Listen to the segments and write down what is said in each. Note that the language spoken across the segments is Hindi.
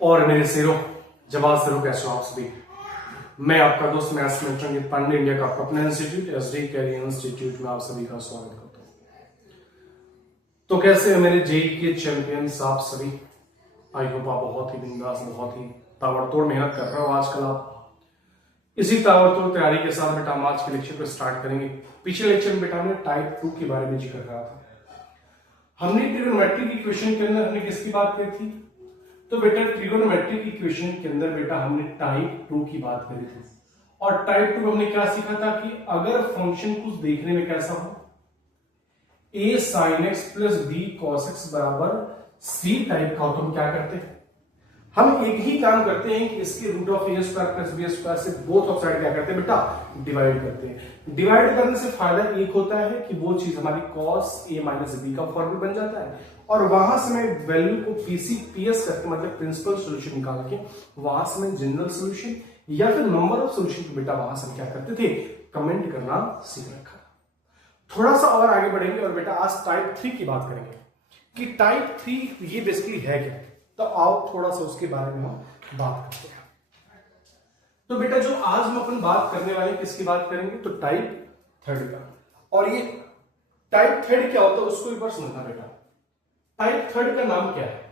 और मेरे शेरों, जवाब शेरों, कैसे हो आप सभी। मैं आपका दोस्त मैथ्स में रंजित पांडे, इंडिया का अपना इंस्टीट्यूट एसडी कैरियर इंस्टीट्यूट में आप सभी का स्वागत करता हूं। तो कैसे हैं मेरे जेई के चैंपियंस आप सभी। आई होप आप बहुत ही बिंदास, बहुत ही ताबड़तोड़ मेहनत कर रहे हो। आजकल आप इसी ताबड़तोड़ तैयारी के साथ बेटा हम आज के लेक्चर को स्टार्ट करेंगे। पिछले लेक्चर में बेटा हमने टाइप 2 के बारे में जिक्र करा था। हमने ट्रिगोनोमेट्रिक इक्वेशन के अंदर हमने किसकी बात करी थी? तो बेटा ट्रिगोनोमेट्रिक इक्वेशन के अंदर बेटा हमने टाइप 2 की बात करी थी। और टाइप 2 में हमने क्या सीखा था कि अगर फंक्शन कुछ देखने में कैसा हो, a sin x plus b cos x बराबर c टाइप का हो, तो हम क्या करते हैं? हम एक ही काम करते हैं कि इसके root of a square plus b square से बोथ ऑफ साइड क्या करते हैं बेटा? डिवाइड करते हैं। डिवाइड करने से फायदा एक होता है कि वो चीज हमारी cos a माइनस b का फॉर्मूला बन जाता है, और वहां से मैं वैल्यू को पीएस करके मतलब प्रिंसिपल सॉल्यूशन निकाल के वहां से मैं जनरल सॉल्यूशन या फिर नंबर ऑफ सॉल्यूशन को बेटा वहां से क्या करते थे? कमेंट करना सीख रखा। थोड़ा सा और आगे बढ़ेंगे और बेटा आज टाइप 3 की बात करेंगे कि टाइप 3 ये बेसिकली है क्या। तो आओ थोड़ा सा उसके बारे में हम बात करते हैं। तो बेटा जो आज हम अपन बात करने वाले किसकी बात करेंगे? तो टाइप 3 का। और ये टाइप 3 क्या होता है उसको एक बार समझना बेटा। टाइप 3 का नाम क्या है?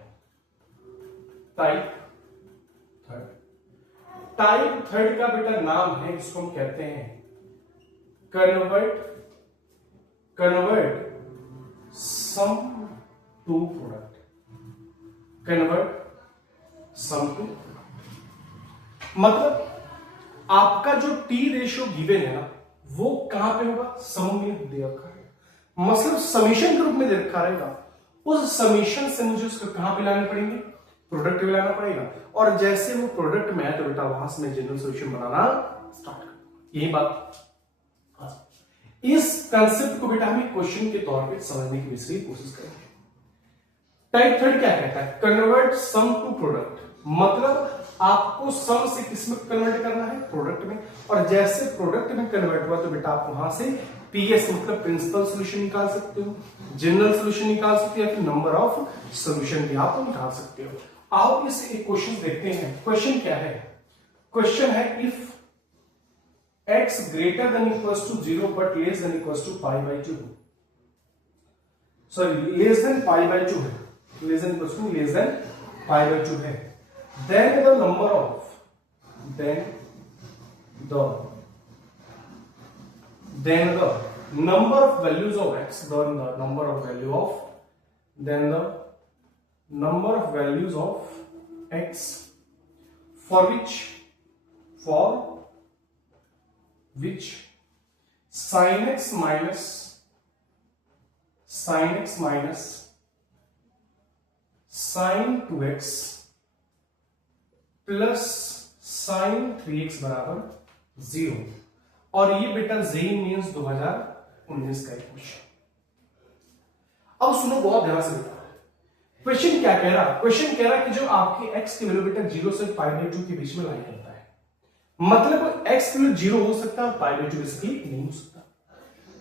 टाइप 3 का बेटा नाम है, इसको हम कहते हैं convert sum to product. Convert sum to मतलब आपका जो टी रेशियो गिवन है ना, वो कहां पे होगा? सम में दे रखा है, मतलब समीशन के रूप में दे रखा रहेगा। उस समीशन से मुझे उसको कहां पे लाने पड़ेंगे? प्रोडक्ट में लाना पड़ेगा। और जैसे वो प्रोडक्ट में है तो बेटा वहां से मैं जनरल सॉल्यूशन बनाना स्टार्ट कर। यही बात। इस कंसेप्ट को बेटा हम क्वेश्चन के तौर पे समझने की कोशिश करेंगे। टाइप 3 क्या कहता है? कन्वर्ट सम टू प्रोडक्ट, मतलब आपको सम से किस में कन्वर्ट करना है? प्रोडक्ट में। और जैसे प्रोडक्ट में कन्वर्ट हुआ तो बेटा आप वहां से पीएस मतलब प्रिंसिपल सॉल्यूशन निकाल सकते हो, जनरल सॉल्यूशन निकाल सकते हो, या फिर नंबर ऑफ सॉल्यूशन भी आप निकाल सकते हो। आओ इस एक क्वेश्चन देखते हैं। क्वेश्चन क्या है? क्वेश्चन है if x greater than equals to 0 but less than equals to pi by 2, sorry less than pi by 2 है, less than equals to less than pi by 2 है, then the number of values of x, then the number of values of x for which sin x minus sin 2x plus sin 3x बराबर 0। और ये बेटा जेई मींस 2019 का क्वेश्चन। अब सुनो बहुत ध्यान से बेटा, क्वेश्चन क्या कह रहा? क्वेश्चन कह रहा कि जो आपकी x की वैल्यू बेटा 0 से पाई बाई 2 के बीच में लाई करता है, मतलब x की वैल्यू 0 हो सकता है, पाई बाई 2 बेसिकली नहीं हो सकता।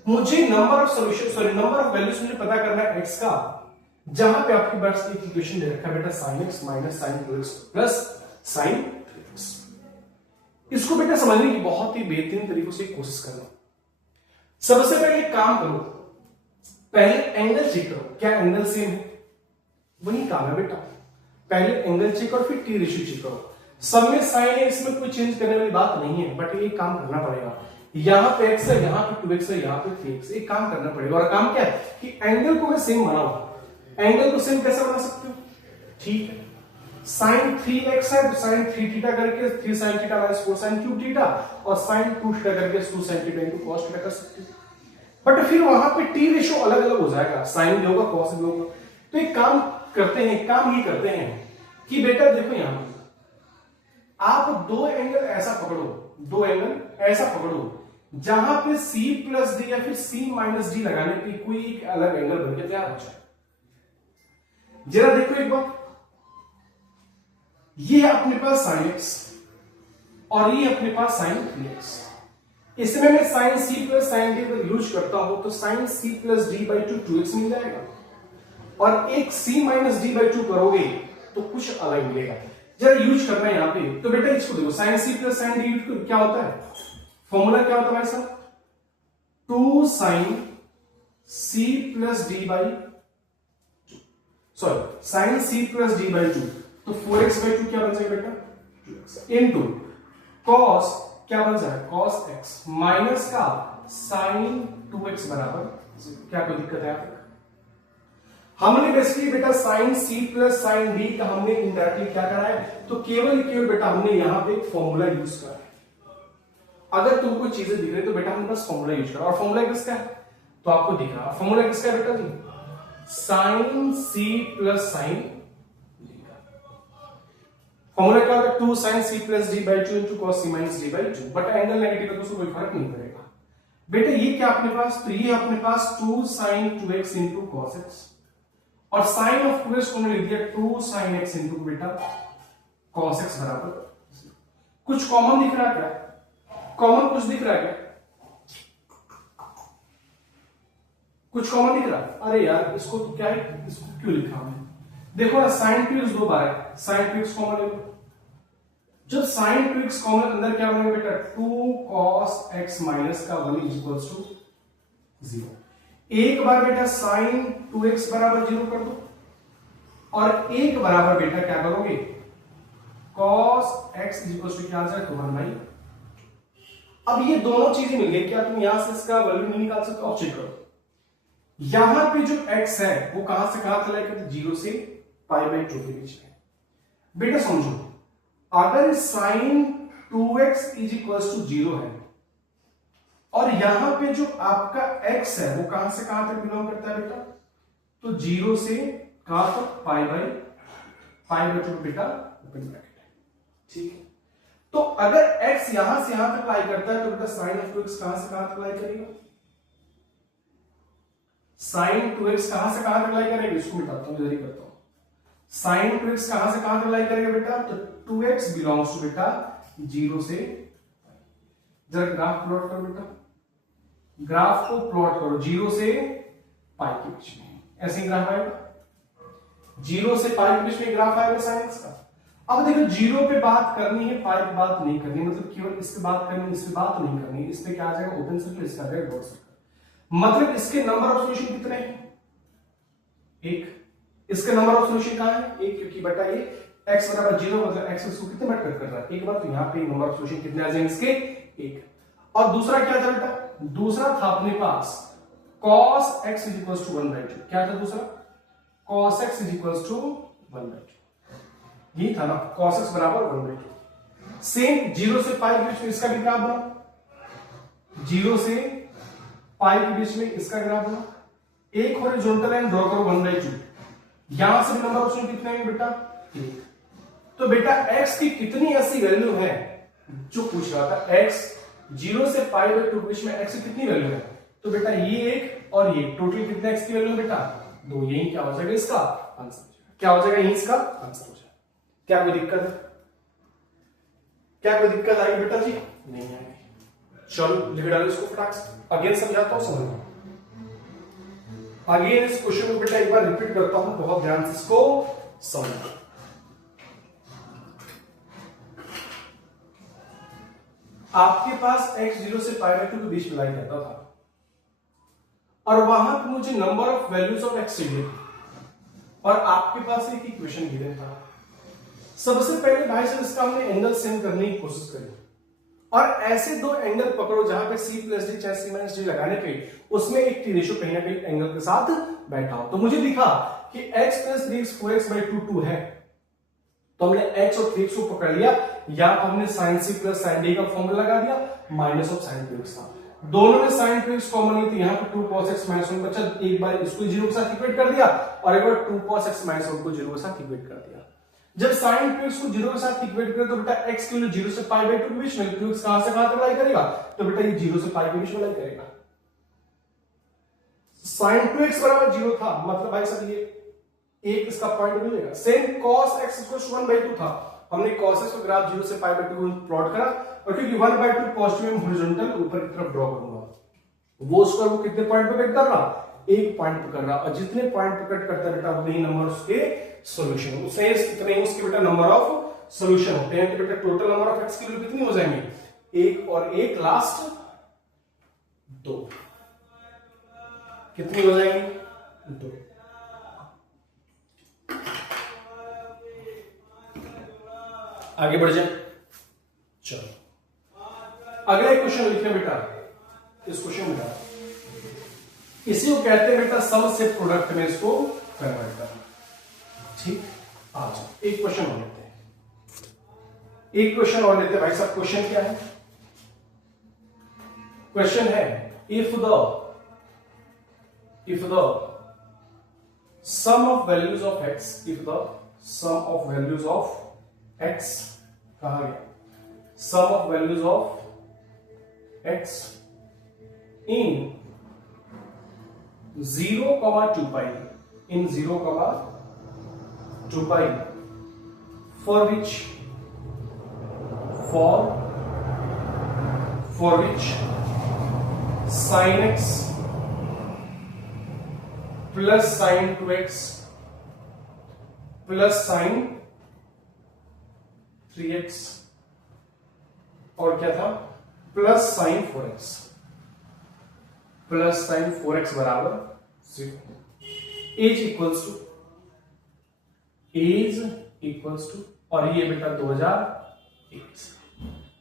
मुझे नंबर ऑफ वैल्यूज मुझे पता करना है x का, जहां पे आपके पास एक इक्वेशन दे रखा है बेटा sin x minus sin 2x plus sin 3x। इसको बेटा समझने की बहुत ही बेहतरीन तरीकों से कोशिश करना। सबसे पहले एक काम करो, पहले एंगल चेक करो, क्या एंगल सेम है? वही काम है बेटा, पहले एंगल चेक और फिर टी रेशियो चेक करो। सब में साइन है, इसमें कोई चेंज करने वाली बात नहीं है, बट ये काम करना पड़ेगा। यहां पे x है, यहां पे 2x है, यहां पे 3x, एक काम करना पड़ेगा। और काम क्या है कि एंगल को मैं सेम बनाऊं। एंगल को सेम कैसे बना सकते हो? ठीक है, sin 3x है तो sin 3 थीटा करके 3 sin theta minus 4 sin cube theta, और sin 2 थीटा करके 2 sin theta into cos theta कर सकते हो। बट फिर वहां पे टी रेशियो अलग अलग हो जाएगा, sin भी होगा cos भी होगा। तो एक काम करते हैं कि बेटा देखो यहां आप दो एंगल ऐसा पकड़ो जहां पे c प्लस डी या फिर c माइनस डी लगाने पे कोई एक अलग एंगल बन के तैयार हो जाए। जरा देखो एक बार, ये अपने पास sin x और ये अपने पास sin 3x। इसमें मैं sin c plus sin d को यूज करता हूं तो sin c plus d by 2x मिल जाएगा, और एक c माइनस d बाई 2 करोगे तो कुछ अलग मिलेगा। जरा यूज करना है यहाँ पे। तो बेटा इसको देखो, sine C plus sine D क्या होता है, फॉर्मूला क्या होता है भाई साहब, 2 sine C plus D by, sorry sine C plus D by 2, तो 4x बाई 2 क्या बन जाएगा बेटा, 2x इनटू कॉस क्या बन जाएगा, कॉस एक्स माइनस का साइन 2x बराबर, क्या कोई दिक्कत है आपको? हमने बेसिकली बेटा sine C plus sine D का हमने इनडायरेक्टली क्या करा है, तो केवल बेटा हमने यहां पे एक फॉर्मूला यूज करा है। अगर तुमको चीजें दिख रही तो बेटा हमने बस फॉर्मूला यूज करा, और फॉर्मूला किसका है तो आपको दिख रहा है, फॉर्मूला किसका है बेटा जी, sine C plus sine D का फॉर्मूला क्या होगा, 2 sine C plus D by 2 into cos C minus D by 2, but angle negative है तो उसको कोई फर्क नहीं पड़ेगा बेटा। ये क्या अपने पास, तो ये अपने पास 2 sine 2x into cos x, और साइन ऑफ 2x को हमने लिख दिया 2 साइन x इंटू बेटा कॉस x बराबर, कुछ कॉमन दिख रहा है क्या, कॉमन कुछ दिख रहा है क्या, कुछ कॉमन दिख रहा है, अरे यार इसको तो क्या है, इसको क्यों लिखा हमने, देखो ना साइन 2x 2 बार है, साइन 2x कॉमन है, जब साइन 2x कॉमन अंदर क्या बनेगा बेटा, 2 cos x माइनस का 1 इज इक्वल्स टू 0, एक बार बेटा साइन 2x बराबर 0 कर दो, और एक बराबर बेटा क्या करोगे, cos x is equals to क्या आ जाए, 1 बाई, अब ये दोनों चीजें मिल गई, क्या तुम यहां से इसका वैल्यू नहीं निकाल सकते, और चेक करो यहां पे जो x है वो कहां से कहां चला गया, 0 से पाई बाई 2 के बीच में, बेटा समझो अगर sign 2x is equals to 0 है, और यहां पे जो आपका x है वो कहां से कहां तक बिलोंग करता है बेटा, तो 0 से कहां तक, पाई बाई 2 बेटा ओपन ब्रैकेट है, ठीक है। तो अगर x यहां से यहां तक लाई करता है तो बेटा साइन ऑफ 2x कहां से कहां तक लाई करेगा, साइन 2x कहां से कहां तक लाई करेगा, इसको मिटाता हूं, जल्दी करता हूं, साइन 2x कहां से कहां तक लाई करेगा बेटा, तो 2x बिलोंग्स टू बेटा 0 से, जरा ग्राफ प्लॉट करो बेटा, ग्राफ को प्लॉट करो 0 से पाई के बीच में, ऐसे ही ग्राफ आएगा, 0 से पाई के बीच में ग्राफ आएगा साइंस का। अब देखो 0 पे बात करनी है, पाई पे बात नहीं करनी, मतलब केवल इस पे बात करनी है, इस पे बात नहीं करनी, इस पे क्या आ जाएगा ओपन सर्कल, इसका आ जाएगा डॉट सर्कल, मतलब इसके नंबर ऑफ सॉल्यूशन कितने हैं, 1, इसके नंबर ऑफ सॉल्यूशन कहां है, 1, क्योंकि बेटा ये x बराबर 0 मतलब x इसको कितने मल्टीप्लाई कर रहा है, एक बार, तो यहां पे नंबर ऑफ सॉल्यूशन कितने आ जाएंगे इसके, 1, और दूसरा क्या था बेटा, दूसरा था अपने पास cos x is equals to 1/2, क्या था दूसरा, cos x is equals to 1/2, ये था ना, cos x बराबर 1/2, सेम 0 से पाई के बीच में इसका भी ग्राफ बना, 0 से पाई के बीच में इसका ग्राफ बना, एक हॉरिजॉन्टल लाइन ड्रॉ करो 1/2, यहां से नंबर ऑफ सॉल्यूशन कितने हैं बेटा, 1, तो बेटा x की कितनी ऐसी वैल्यू है जो पूछ रहा था, x 0 से पाई बाई 2 के बीच में x की कितनी वैल्यू है, तो बेटा ये एक और ये टोटल कितने x की वैल्यू है बेटा 2, यही क्या हो जाएगा इसका आंसर, क्या हो जाएगा, यही इसका आंसर हो जाएगा। क्या कोई दिक्कत है, क्या कोई दिक्कत आई बेटा जी, नहीं आएगी, चलो लिख डालो इसको फटाक से, अगेन समझाता हूं, समझना अगेन इस क्वेश्चन को बेटा एक बार रिपीट करता हूं, बहुत ध्यान से इसको समझना। आपके पास x 0 से पाई बाई 2 के बीच में लाई करता था, और वहां पे मुझे number of values of x चाहिए, और आपके पास एक इक्वेशन गिवन था। सबसे पहले भाई साहब इसका हमने एंगल सेम करने की कोशिश करी, और ऐसे दो एंगल पकड़ो जहां पे c प्लस डी चाहे c माइनस डी लगाने पे उसमें एक टी रेशियो कहीं ना कहीं एंगल के साथ बैठा हो, तो मुझे दिखा कि x plus 3x 4x by 2 है, तो हमने x और 3x को पकड़ लिया, या तो हमने sin c plus sin d का फॉर्मूला लगा दिया, माइनस ऑफ sin 2x था, दोनों में sin 2x कॉमन है, तो यहाँ पे 2 cos x माइनस 1 बचा, एक बार इसको 0 के साथ इक्वेट कर दिया, और एक बार 2 cos x माइनस 1 को 0 के साथ इक्वेट कर दिया। जब sin 2x को 0 के साथ इक्वेट करें तो बेटा x के लिए 0 से पाई बाई 2 के बीच में, 2x कहां से कहां तक लाई करेगा, तो बेटा ये 0 से पाई के बीच में लाई करेगा। sin 2x बराबर 0 था, मतलब भाई साहब ये एक इसका पॉइंट मिलेगा। सेम cos x इक्वल्स 1/2 था, हमने cos x का ग्राफ 0 से पाई बाई 2 प्लॉट करा, और क्योंकि 1/2 पॉजिटिव में हॉरिजॉन्टल ऊपर की तरफ ड्रॉ करूंगा, वो स्क्वायर वो कितने पॉइंट पे कट कर रहा, एक पॉइंट पे कर रहा, और जितने पॉइंट पे कट करता है बेटा उतने ही नंबर उसके सॉल्यूशन, उसके कितने उसके बेटा नंबर ऑफ सोल्यूशन होते हैं तो बेटा टोटल नंबर ऑफ एक्स की वैल्यू कितनी हो जाएंगी, 1 और 1 लास्ट 2, कितनी हो जाएंगी, 2। आगे बढ़ जाए, चलो अगला एक क्वेश्चन लिखते हैं बेटा। इस क्वेश्चन में इसी को कहते हैं बेटा सम से प्रोडक्ट में इसको कन्वर्ट करना। ठीक, आज एक क्वेश्चन और लेते हैं, एक क्वेश्चन और लेते हैं भाई साहब। क्वेश्चन क्या है, क्वेश्चन है if the sum of values of X, if the sum of values of X, कहा गया sum of values of X in 0, 2 pi, in 0, 2 pi, for which sin x plus sin 2x plus sin 3x और क्या था plus sin 4x, plus sin 4x बराबर 0, एज इक्वल्स टू और ये बेटा 2021।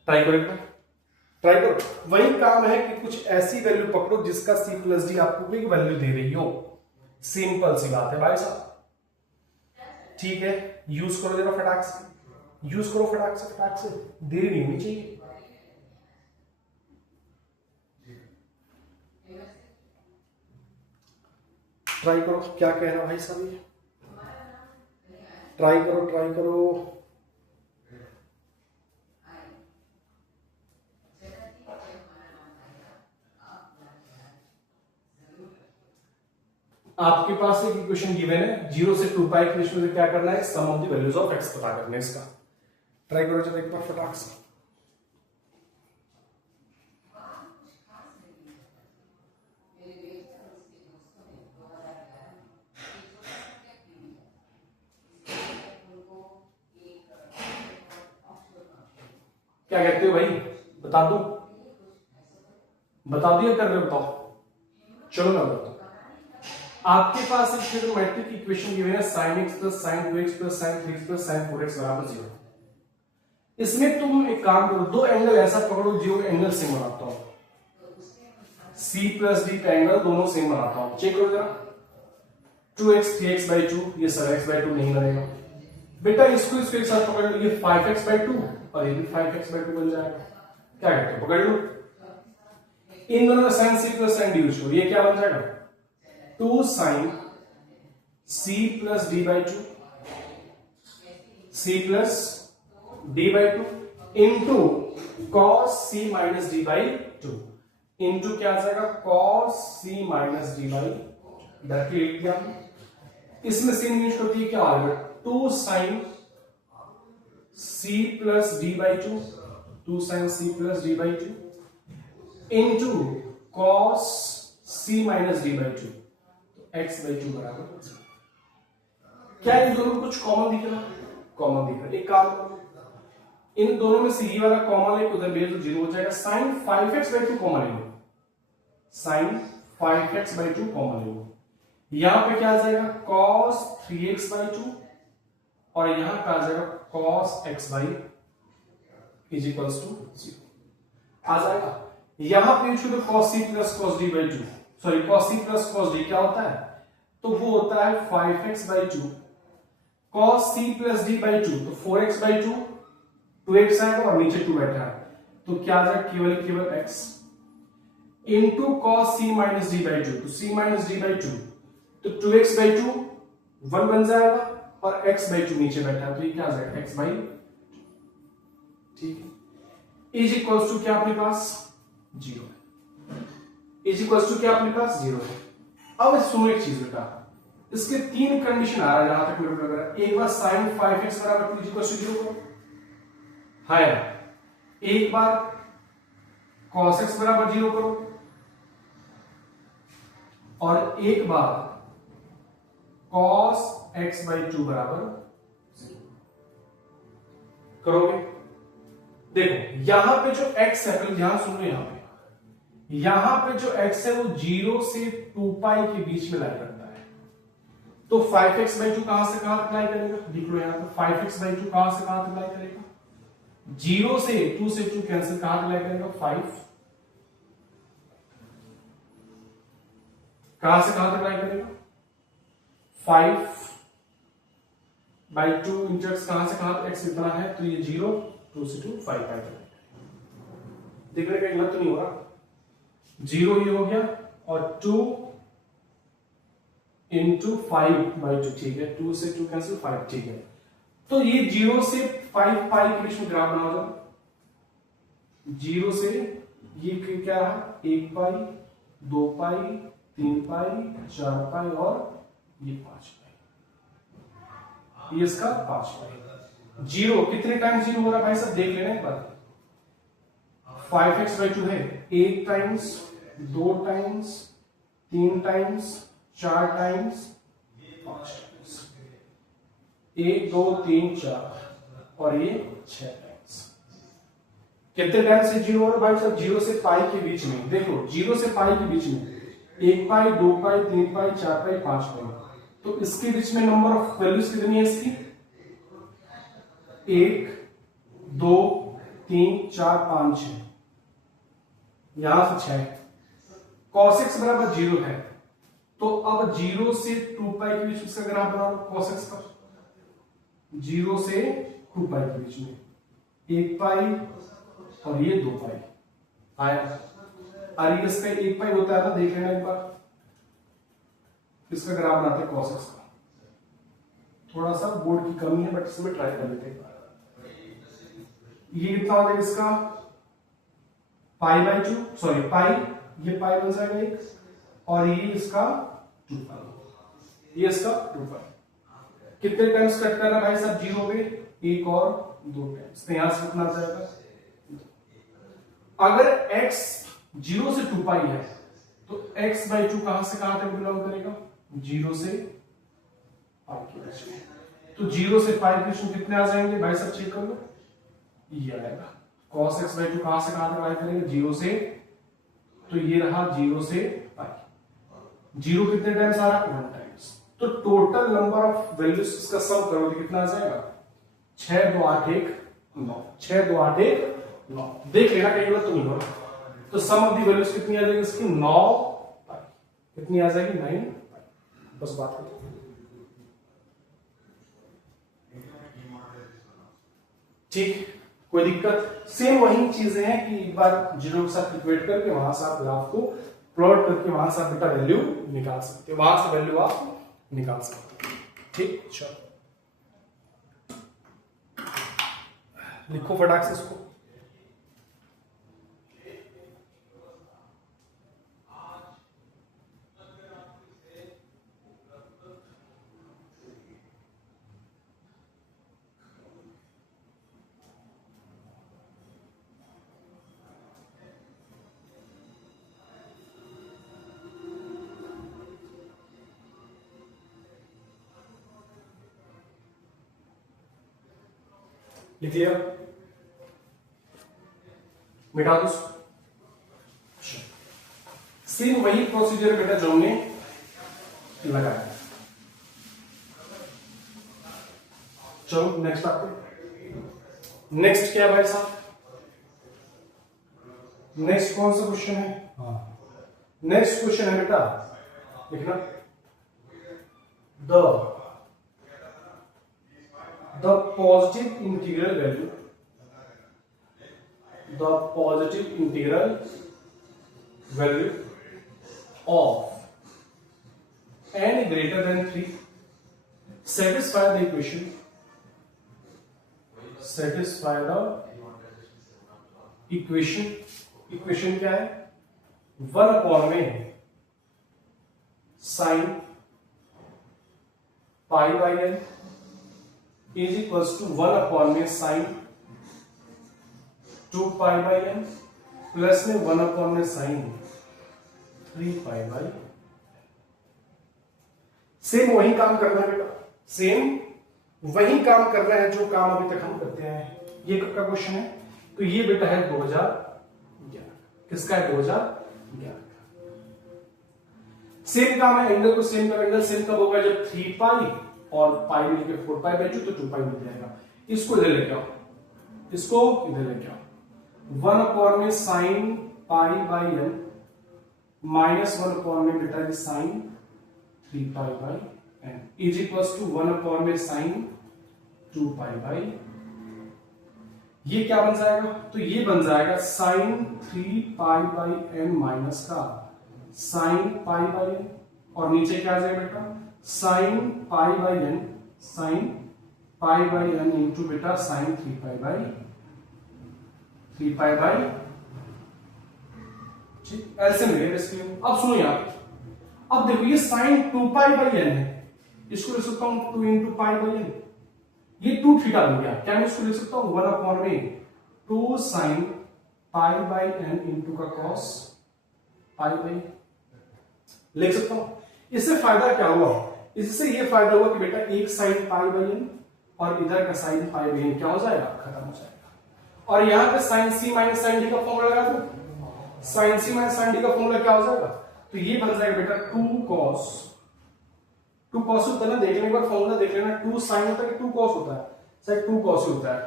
ट्राई करो बेटा, ट्राई करो। वही काम है कि कुछ ऐसी वैल्यू पकड़ो जिसका c प्लस डी आपको कोई वैल्यू दे रही हो। सिंपल सी बात है भाई साहब, ठीक है। यूज करो जरा फटाक से, यूज करो फटाक से, देरी नहीं होनी चाहिए। ट्राई करो, क्या कह रहा भाई साहब ये, ट्राई करो। आपके पास एक इक्वेशन गिवन है 0 से 2 पाई के इसमें से क्या करना है, sum of the values of X पता करना है इसका। ट्राई करो जरा एक बार फटाक से। क्या कहते हो भाई, बता दो, बता दिया कर रहे हो, बताओ। चलो मैं बताता हूं। आपके पास एक ट्रिग्नोमेट्रिक इक्वेशन गिवन है sin x plus sin 2x plus sin 3x plus sin 4x बराबर 0। इसमें तुम एक काम करो, दो एंगल ऐसा पकड़ो जो एंगल सेम बनाता हो, c प्लस d का एंगल दोनों सेम बनाता हूं। चेक करो जरा, 2x 3x/2, ये 7x/2 नहीं बनेगा बेटा। इसको एक साथ पकड़ लो, ये 5x/2 और ये भी 5x/2 बन जाएगा। क्या कहते हो, पकड़ लो। इन दोनों का sin c plus sin d use करो, ये क्या बन जाएगा 2 sin c plus d/2, c plus d/2 into cos c minus d/2 into क्या आ जाएगा cos c minus d/2 directly लिख दिया। इसमें sin यूज करती है क्या आ गया 2 sin c plus d/2, 2 sin c plus d/2 into cos c minus d/2, x/2 बराबर। क्या इन दोनों में कुछ कॉमन दिख रहा है, कॉमन दिख रहा है। एक काम करो, इन दोनों में से ये वाला कॉमन है, उधर बेस 0 हो जाएगा। sin 5x/2 कॉमन ले लो, sin 5x/2 कॉमन ले लो। यहां पे क्या आ जाएगा cos 3x/2 और यहां पे आ जाएगा cos x/0 आ जाएगा। यहां पे यूज करो cos c plus cos d/2, sorry cos c plus cos d क्या होता है, तो वो होता है 5x/2 cos c plus d/2, तो 4x/2, 2x आएगा और नीचे 2 बैठा है, तो क्या आ जाएगा केवल x into cos c minus d/2, तो c माइनस d/2, तो 2x/2 1 बन जाएगा और x/2 नीचे बैठा है, तो ये क्या आ जाएगा x/2। ठीक है, इज इक्वल्स टू क्या अपने पास 0 है, इज इक्वल्स टू क्या अपने पास 0 है। अब सुनो एक चीज बेटा, इसके 3 कंडीशन आ रहा है जहां तक मेरे को लग रहा है। एक बार sin 5x बराबर 2 इक्वल्स टू 0 करो, है। एक बार cos x बराबर 0 करो और एक बार cos x/2 बराबर 0। करोगे। देखो यहां पे जो x है, पहले ध्यान सुनो, यहां पे जो x है वो 0 से 2 पाई के बीच में लाई करता है। तो 5x/2 कहां से कहां तक लाई करेगा, देख लो यहां पे 5x/2 कहां से कहां तक लाई करेगा, 0 से 2 कैंसिल, कहां तक लाई करेगा 5, कहां से कहां तक लाई करेगा 5/2 इंटू x, कहां से कहां तक x इतना है, तो ये 0, 2 से 2 5 पाई तक। देख रहे कहीं गलत तो नहीं हो रहा, 0 ये हो गया और 2 इंटू 5/2, ठीक है, 2 से 2 कैंसिल 5, ठीक है। तो ये 0 से 5 पाई के बीच में ग्राफ बना दो, 0 से ये क्या है 1 पाई, 2 पाई, 3 पाई, 4 पाई और ये 5 पाई, ये इसका 5 पाई। 0 कितने टाइम्स 0 हो रहा है भाई साहब, देख लेना एक बार। 5x/2 है 1 times, 2 times, 3 times, 4 times, 5 times, 1 2 3 4 और ये 6 टाइम्स। कितने टाइम्स से 0 हो रहा है भाई साहब, 0 से पाई के बीच में। देखो 0 से पाई के बीच में 1 पाई, 2 पाई, 3 पाई, 4 पाई, 5 पाई, तो इसके बीच में नंबर ऑफ वैल्यूज कितनी है इसकी, 1 2 3 4 5 6, यहां से 6। cos x बराबर 0 है, तो अब 0 से 2 पाई के बीच में इसका ग्राफ बना लो cos x का, 0 से 2 पाई के बीच में 1 पाई और ये 2 पाई आया। और इसका 1 पाई होता है ना, देख लेना एक बार, इसका ग्राफ बनाते हैं cos x का। थोड़ा सा बोर्ड की कमी है बट इसमें ट्राई कर लेते हैं। ये कितना हो जाएगा इसका π/2, सॉरी पाई, ये पाई बन जाएगा 1 और ये इसका 2 पाई, ये इसका 2 पाई। कितने टाइम्स कट कर रहा है भाई साहब 0 पे, 1 और 2 टाइम्स, तो यहां से कितना जाएगा। अगर x 0 से 2 पाई है तो x/2 कहां से कहां तक बिलोंग करेगा, 0 से पाई के बीच में। तो 0 से पाई के बीच में कितने आ जाएंगे भाई साहब, चेक कर लो, ये आएगा। cos x/2 कहां से कहां तक लाई करेंगे, 0 से, तो ये रहा 0 से पाई। 0 कितने टाइम्स आ रहा है, 1 टाइम्स। तो टोटल नंबर ऑफ वैल्यूज इसका सम करो तो कितना आ जाएगा, 6 2 8 1 9, 6 2 8 1 9। देख लेना कहीं गलत तो नहीं हो रहा। तो सम ऑफ दी वैल्यूज कितनी आ जाएगी इसकी, 9 पाई, कितनी आ जाएगी 9 पाई। बस बात खत्म। ठीक, कोई दिक्कत। सेम वही चीजें हैं कि एक बार 0 के साथ इक्वेट करके वहां से आप ग्राफ को प्लॉट करके वहां से आप बेटा वैल्यू निकाल सकते हो, वहां से वैल्यू आप निकाल सकते हो। ठीक, चलो लिखो फटाक से इसको। लिख लिया, मिटा दो। सेम वही प्रोसीजर बेटा जो हमने लगाया। चलो नेक्स्ट आते। नेक्स्ट क्या भाई साहब, नेक्स्ट कौन सा क्वेश्चन है, नेक्स्ट क्वेश्चन है बेटा, लिखना the positive integral value, the positive integral value of n greater than 3 satisfy the equation, satisfy the equation, equation क्या है, 1 में sin π/n is equals to 1 में sin 2π/n प्लस में 1 में sin 3π/n। सेम वही काम करना है बेटा, सेम वही काम करना है जो काम अभी तक हम करते हैं। ये कब का क्वेश्चन है? तो ये बेटा है 2011। किसका है? 2011। सेम काम है, एंगल को सेम का एंगल सेम कब होगा? जब 3 पाई और पाई मिलकर 4 पाई बाई 2 तो 2 पाई मिल जाएगा। इसको इधर लेके आओ, इसको इधर लेके आओ। 1 अपॉन में sine pi by N minus 1 upon में बेटा sine 3 pi by N is equals to 1 upon में साइन 2 पाई बाई। ये क्या बन जाएगा? तो ये बन जाएगा sine 3 pi by N minus का साइन पाई बाई एन, और नीचे क्या आ जाएगा बेटा? Sine pi by N, sine pi by N into बेटा साइन 3 पाई बाई ठीक। ऐसे मिलेगा इसके। अब सुनो यार, अब देखो ये साइन 2 पाई बाई एन है, इसको लिख सकता हूं 2 इंटू पाई बाई एन। ये 2 थीटा बन गया। क्या मैं इसको लिख सकता हूं 1 अपॉन में 2 sine pi by N into का कॉस पाई बाई, लिख सकता हूं। इससे फायदा क्या हुआ? इससे ये फायदा हुआ कि बेटा एक साइन पाई बाई एन और इधर का साइन पाई बाई एन क्या हो जाएगा? खत्म हो जाएगा। और यहां पे sign C minus sign D का फॉर्मूला लगा दो, sign C minus sign D का फॉर्मूला क्या हो जाएगा? तो ये बन जाएगा बेटा 2 कॉस होता है ना, देख लेने एक बार फॉर्मूला देख लेना। 2 साइन होता है कि 2 कॉस होता है? सर 2 कॉस होता है।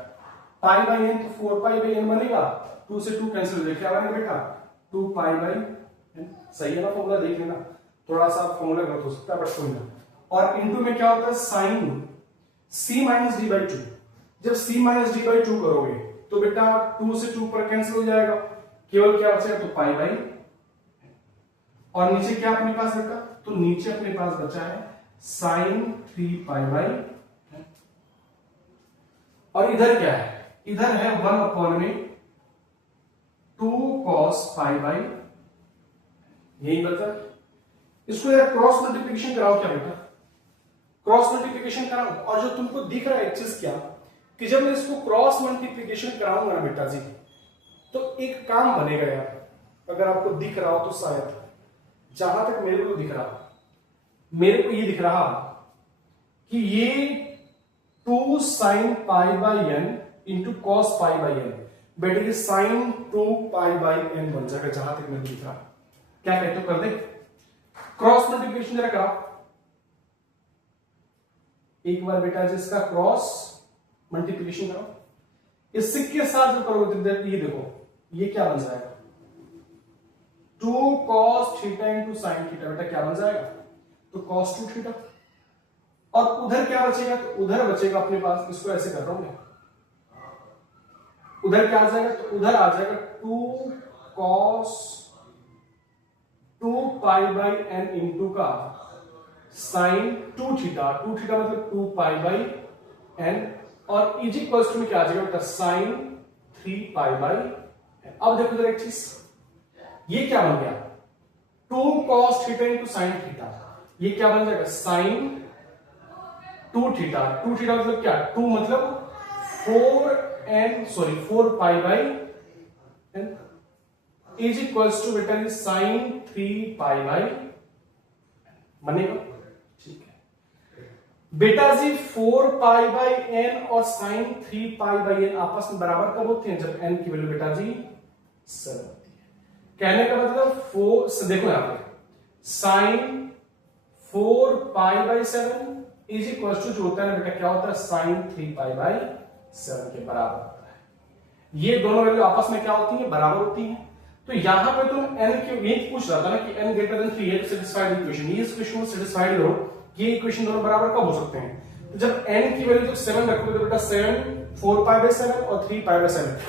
पाई बाई एन तो 4 पाई बाई एन बनेगा, 2 से 2 कैंसिल हो जाएगा, क्या बनेगा बेटा? 2 पाई बाई एन। सही है ना? फॉर्मूला देख लेना, थोड़ा सा फॉर्मूला गलत हो सकता है बट कोई ना। और इनटू में क्या होता है? Sine C minus D by 2। जब सी माइनस डी बाई 2 करोगे तो बेटा 2 से 2 पर कैंसिल हो जाएगा, केवल क्या बचेगा? तो पाई बाई। और नीचे क्या अपने पास बेटा? तो नीचे अपने पास बचा है साइन 3 पाई बाई। और इधर क्या है? इधर है 1 अपॉन में 2 कॉस पाई बाई, यही बचा। इसको यार क्रॉस मल्टीप्लिकेशन कराओ क्या बेटा? क्रॉस मल्टीप्लिकेशन कराओ। और जो तुमको दिख रहा है एक चीज क्या, कि जब मैं इसको क्रॉस मल्टीप्लिकेशन कराऊंगा ना बेटा जी, तो एक काम बनेगा यार। अगर आपको दिख रहा हो तो शायद, जहां तक मेरे को दिख रहा, मेरे को ये दिख रहा कि ये 2 sine pi by N into cos pi by N बेटे ये साइन 2 पाई बाई एन बन जाएगा, जहां तक मेरे को दिख रहा। क्या कहते हो? कर दे क्रॉस मल्टीप्लिकेशन जरा कराओ एक बार बेटा जी, इसका क्रॉस मल्टीप्लिकेशन करो। इस सिक्के के साथ जो करोगे ये देखो ये क्या बन जाएगा? 2 cos theta into sine theta बेटा क्या बन जाएगा? तो cos 2 थीटा। और उधर क्या बचेगा? तो उधर बचेगा अपने पास, इसको ऐसे कर रहा हूं मैं, उधर क्या आ जाएगा? तो उधर आ जाएगा 2 cos 2 pi by N into का साइन 2 थीटा। 2 थीटा मतलब 2 पाई बाई एन, और इज इक्वल्स टू में क्या आ जाएगा बेटा? Sine 3 pi by N. अब देखो इधर एक चीज, ये क्या बन गया? 2 cos theta into sine theta, ये क्या बन जाएगा? Sign 2 theta. 2 थीटा मतलब क्या? 2 मतलब 4 pi by N is equals to बेटा साइन 3 पाई बाई बनेगा। ठीक है बेटा जी, 4 पाई बाई एन और साइन 3 पाई बाई एन आपस में बराबर कब होते हैं? जब एन की वैल्यू बेटा जी 7 होती है। कहने का मतलब 4, देखो यहां पे sine 4 pi by 7 is equal to जो होता है बेटा क्या होता है? साइन 3 पाई बाई 7 के बराबर होता है। ये दोनों वैल्यू आपस में क्या होती है? बराबर होती हैं। तो यहां पे तुम n के ये पूछ रहा था ना कि n ग्रेटर देन 3 है सेटिस्फाइड इक्वेशन, ये इक्वेशन को सेटिस्फाइड करो कि ये इक्वेशन दोनों बराबर कब हो सकते हैं? तो जब n की वैल्यू जब 7 रखोगे तो बेटा 7 4 पाई बाई 7 और 3 पाई बाई 7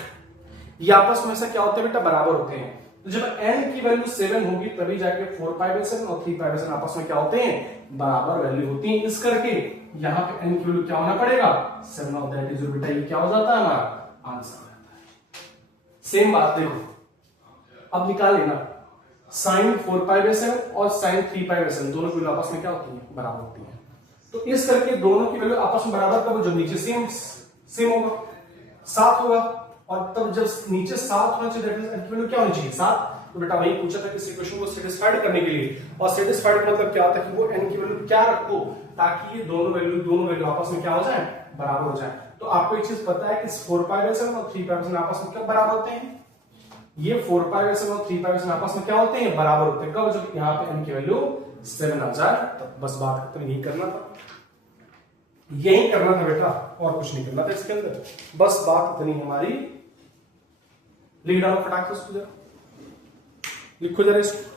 ये आपस में से क्या होते हैं बेटा? बराबर होते हैं। तो जब n की वैल्यू 7 होगी तभी जाके 4 पाई बाई 7 और 3 पाई बाई 7 आपस में क्या होते हैं? बराबर वैल्यू होती है। इस करके यहां पे n की वैल्यू क्या होना पड़ेगा? 7 ऑफ दैट इज बेटा ये क्या हो जाता है? हमारा आंसर हो जाता है। सेम बात देखो, अब निकाल लेना साइन 4 पाई बाई 7 और साइन 3 पाई बाई 7 दोनों की वैल्यू आपस में क्या होती है? बराबर होती है। तो इस करके दोनों की वैल्यू आपस में बराबर कब? जो नीचे सेम होगा, 7 होगा, और तब जब नीचे 7 होना चाहिए वैल्यू क्या होनी चाहिए? 7। तो बेटा वही पूछा था कि इस इक्वेशन को सेटिस्फाइड करने के लिए, और सेटिस्फाइड मतलब क्या होता है कि वो n की वैल्यू क्या रखो ताकि ये दोनों वैल्यू आपस में क्या हो जाए? बराबर हो जाए। तो आपको एक चीज पता है कि 4π/7 और 3π/7 आपस में क्या बराबर होते हैं? ये 4π/7 और 3π/7 आपस में क्या होते हैं? बराबर होते हैं। कब? जब यहाँ पे n की वैल्यू 7 आ जाए तब। बस बात खत्म। यही करना था, यही करना था बेटा, और कुछ नहीं करना था इसके अंदर। बस बात इतनी हमारी। लिख डालो फटाक से उसको, जरा लिखो जरा इसको।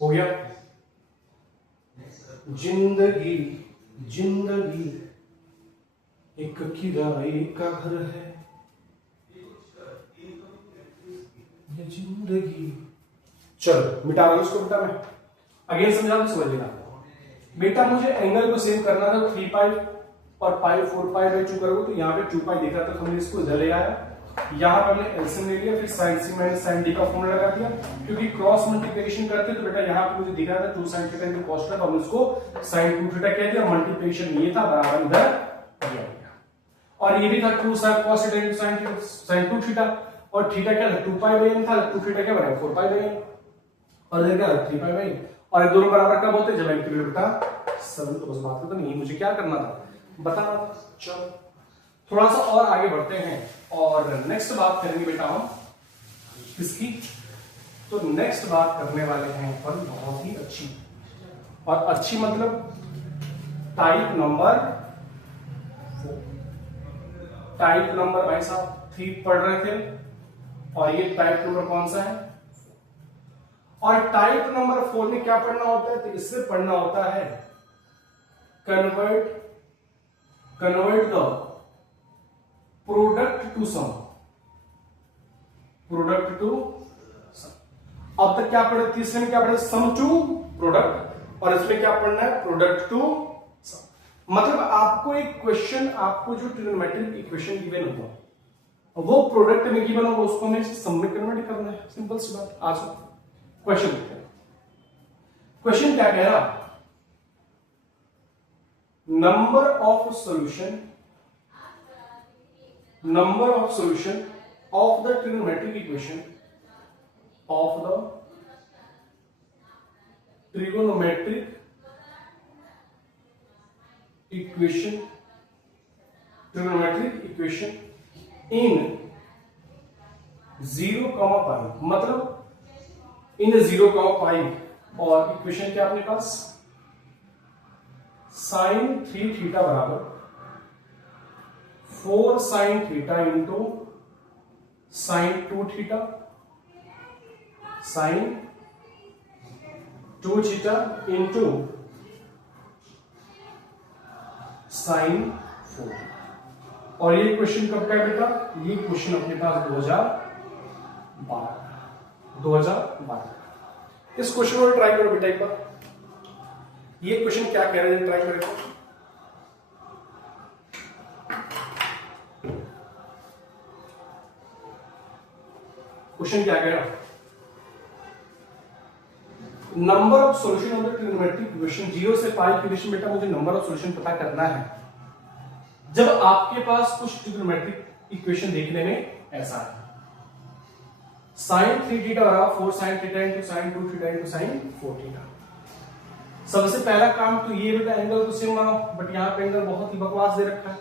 हो गया? जिंदगी जिंदगी एक किराए का घर है, ये जिंदगी। चलो मिटा रहा हूं उसको बेटा मैं। अगेन समझा तो समझ लेना बेटा। मुझे एंगल को सेव करना था, 3π और पाई 4π/2 करोगे तो यहाँ पे 2π दिखा था, तो हमने इसको इधर ले आया। यहाँ पर हमने एलसीएम ले लिया, फिर sin c minus sin d का फॉर्मूला लगा दिया। क्योंकि क्रॉस मल्टीप्लिकेशन करते तो बेटा यहाँ पे मुझे दिख रहा था 2 sin theta into cos theta, तो हमने उसको sin 2 थीटा कह दिया। मल्टीप्लिकेशन ये था, बराबर इधर दिया गया। और ये भी था 2 sin cos theta into sin 2 theta, और थीटा क्या था? 2π/n था। 2 थीटा क्या बना? 4π/n, और इधर क्या 3π/n। और ये दोनों बराबर कब होते? जब n की वैल्यू बेटा 7। तो बस बात खत्म। नहीं मुझे क्या करना था? बताना था। चलो थोड़ा सा और आगे बढ़ते हैं और नेक्स्ट बात करेंगे बेटा हम किसकी? तो नेक्स्ट बात करने वाले हैं अपन बहुत ही अच्छी, और अच्छी मतलब टाइप नंबर 4। टाइप नंबर भाई साहब 3 पढ़ रहे थे, और ये टाइप नंबर कौन सा है? और टाइप नंबर 4 में क्या पढ़ना होता है? तो इससे पढ़ना होता है convert the product to sum. Product to sum. अब तक क्या पढ़े? तीसरे में क्या पढ़े? सम टू प्रोडक्ट, और इसमें क्या पढ़ना है? प्रोडक्ट टू सम। मतलब आपको एक क्वेश्चन, आपको जो ट्रिग्नोमेट्रिक इक्वेशन गिवन होगा वो प्रोडक्ट में गिवन होगा, उसको हमें सम में कन्वर्ट करना है। सिंपल सी बात। आज क्वेश्चन क्या कह रहा? number of solution of the trigonometric equation in 0, pi, मतलब इन 0, pi, और इक्वेशन क्या अपने पास? sin 3 थीटा बराबर 4 sin theta into sin 2 theta sin 2 theta into sin 4। और ये क्वेश्चन कब का है बेटा? ये क्वेश्चन अपने पास 2012। इस क्वेश्चन को ट्राई करो बेटा एक बार। ये क्वेश्चन क्या कह रहे हैं? ट्राई करें। क्वेश्चन क्या कह रहा? Number of solution of the trigonometric equation 0 से पाई इक्वेशन। बेटा मुझे नंबर ऑफ सॉल्यूशन पता करना है जब आपके पास कुछ ट्रिग्नोमेट्रिक इक्वेशन देखने में ऐसा है। sin 3 थीटा बराबर 4 sin theta into sin 2 theta into sin 4 theta. सबसे पहला काम तो ये बेटा एंगल को सेम बनाओ, बट यहाँ पे एंगल बहुत ही बकवास दे रखा है।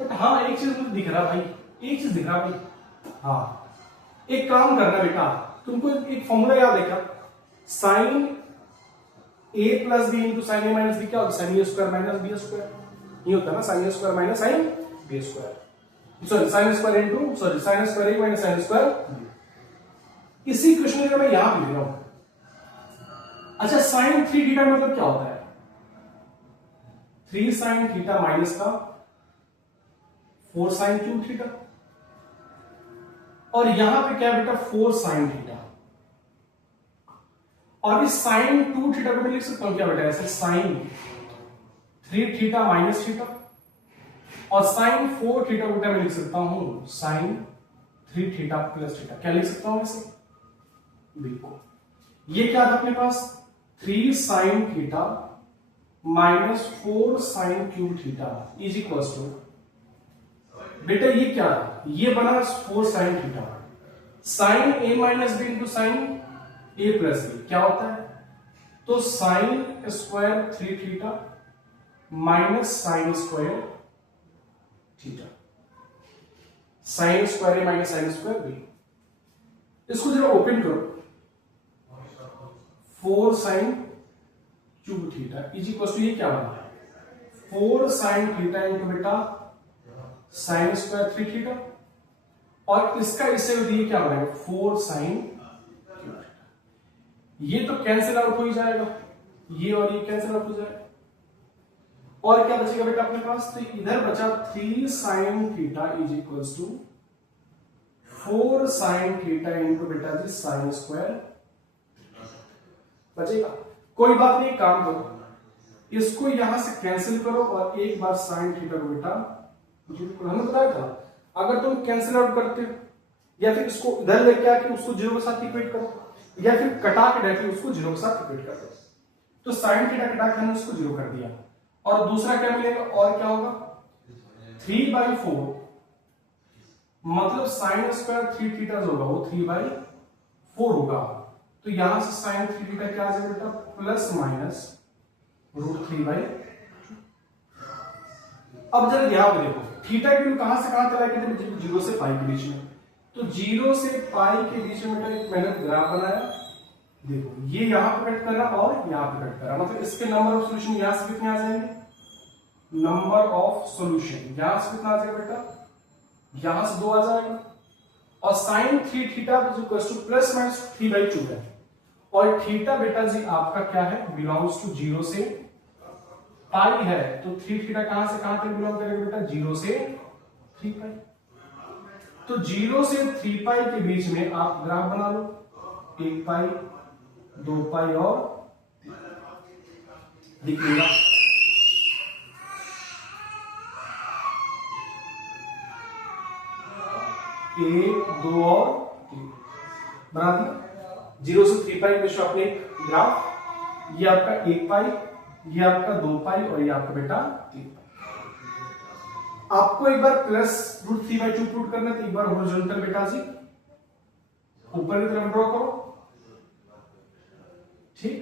बट हाँ एक चीज मुझे दिख रहा भाई, एक चीज दिख रहा भाई। हाँ एक काम करना बेटा, तुमको एक फॉर्मूला याद है क्या? Sine a plus B into sine A minus B क्या होता है? Sine A square minus B square. ये होता है ना, sine A square minus sine B square. Sorry sine square into sine square A minus sine square. इसी क्वेश्चन का मैं यहां पे लिख रहा हूं। अच्छा साइन 3 थीटा मतलब क्या होता है? 3 साइन थीटा माइनस का 4 साइन क्यूब थीटा, और यहां पे क्या बेटा? 4 साइन थीटा। और इस साइन 2 थीटा को मैं लिख सकता हूं क्या बेटा? ऐसे साइन 3 थीटा माइनस थीटा, और साइन 4 थीटा बेटा मैं लिख सकता हूं साइन 3 थीटा प्लस थीटा। क्या लिख सकता हूं ऐसे? बिल्कुल। ये क्या था अपने पास? 3 sine theta minus 4 sine cube theta is equal to, बेटा ये क्या है, ये बना 4 sine theta, sine A minus B into sine A plus B क्या होता है, तो sine square 3 theta minus sine square theta, sine square A minus sine square B. इसको जरा ओपन करो, 4 sine cube theta is equal to, ये क्या बना 4 साइन थीटा इंटू बेटा साइन स्क्वायर 3 थीटा, और इसका इससे ये क्या बनेगा 4 साइन क्यूब थीटा। ये तो कैंसिल आउट हो ही जाएगा, ये और ये कैंसिल आउट हो जाएगा, और क्या बचेगा बेटा अपने पास, तो इधर बचा 3 sine theta is equal to 4 sine theta into बेटा जी साइन स्क्वायर बचेगा। कोई बात नहीं, काम करो, इसको यहां से कैंसिल करो और एक बार साइन थीटा को बेटा, हमने बताया था अगर तुम कैंसिल आउट करते हो या फिर इसको इधर लेके आके उसको जीरो के साथ इक्वेट करो, या फिर कटा के डायरेक्टली उसको जीरो के साथ इक्वेट कर दो, तो साइन थीटा कटा के हमने उसको जीरो कर दिया, और दूसरा क्या मिलेगा, और क्या होगा 3/4, मतलब साइन स्क्वायर 3 थीटा जो होगा वो 3/4 होगा, तो यहां से साइन 3 थीटा क्या आ जाएगा बेटा, प्लस माइनस √3/। अब जरा ध्यान में देखो, थीटा की वैल्यू कहां से कहां चला गया, 0 से पाई के बीच में, तो 0 से पाई के बीच में मैंने ग्राफ बनाया, देखो ये यहां पे कट कर रहा और यहां पे कट कर रहा, मतलब इसके नंबर ऑफ सॉल्यूशन यहां से कितने आ जाएंगे, नंबर ऑफ सॉल्यूशन यहां से कितना आ जाएगा बेटा, यहां से 2 आ जाएगा, और साइन 3 थीटा प्लस माइनस 3/2 है, और थीटा बेटा जी आपका क्या है, बिलोंग्स टू 0 से पाई है, तो 3 थीटा कहां से कहां तक बिलोंग करेगा बेटा, 0 से 3 पाई, तो 0 से 3 पाई के बीच में आप ग्राफ बना लो, 1 पाई 2 पाई और दिखेगा, एक 2 और 3 बना दिया, 0 से 3 पाई के बीच अपने ग्राफ, ये आपका 1 पाई, ये आपका 2 पाई और ये आपका बेटा 3 पाई। आपको एक बार प्लस √3/2 पुट करना है, तो एक बार हॉरिजॉन्टल बेटा जी ऊपर की तरफ ड्रॉ करो, ठीक,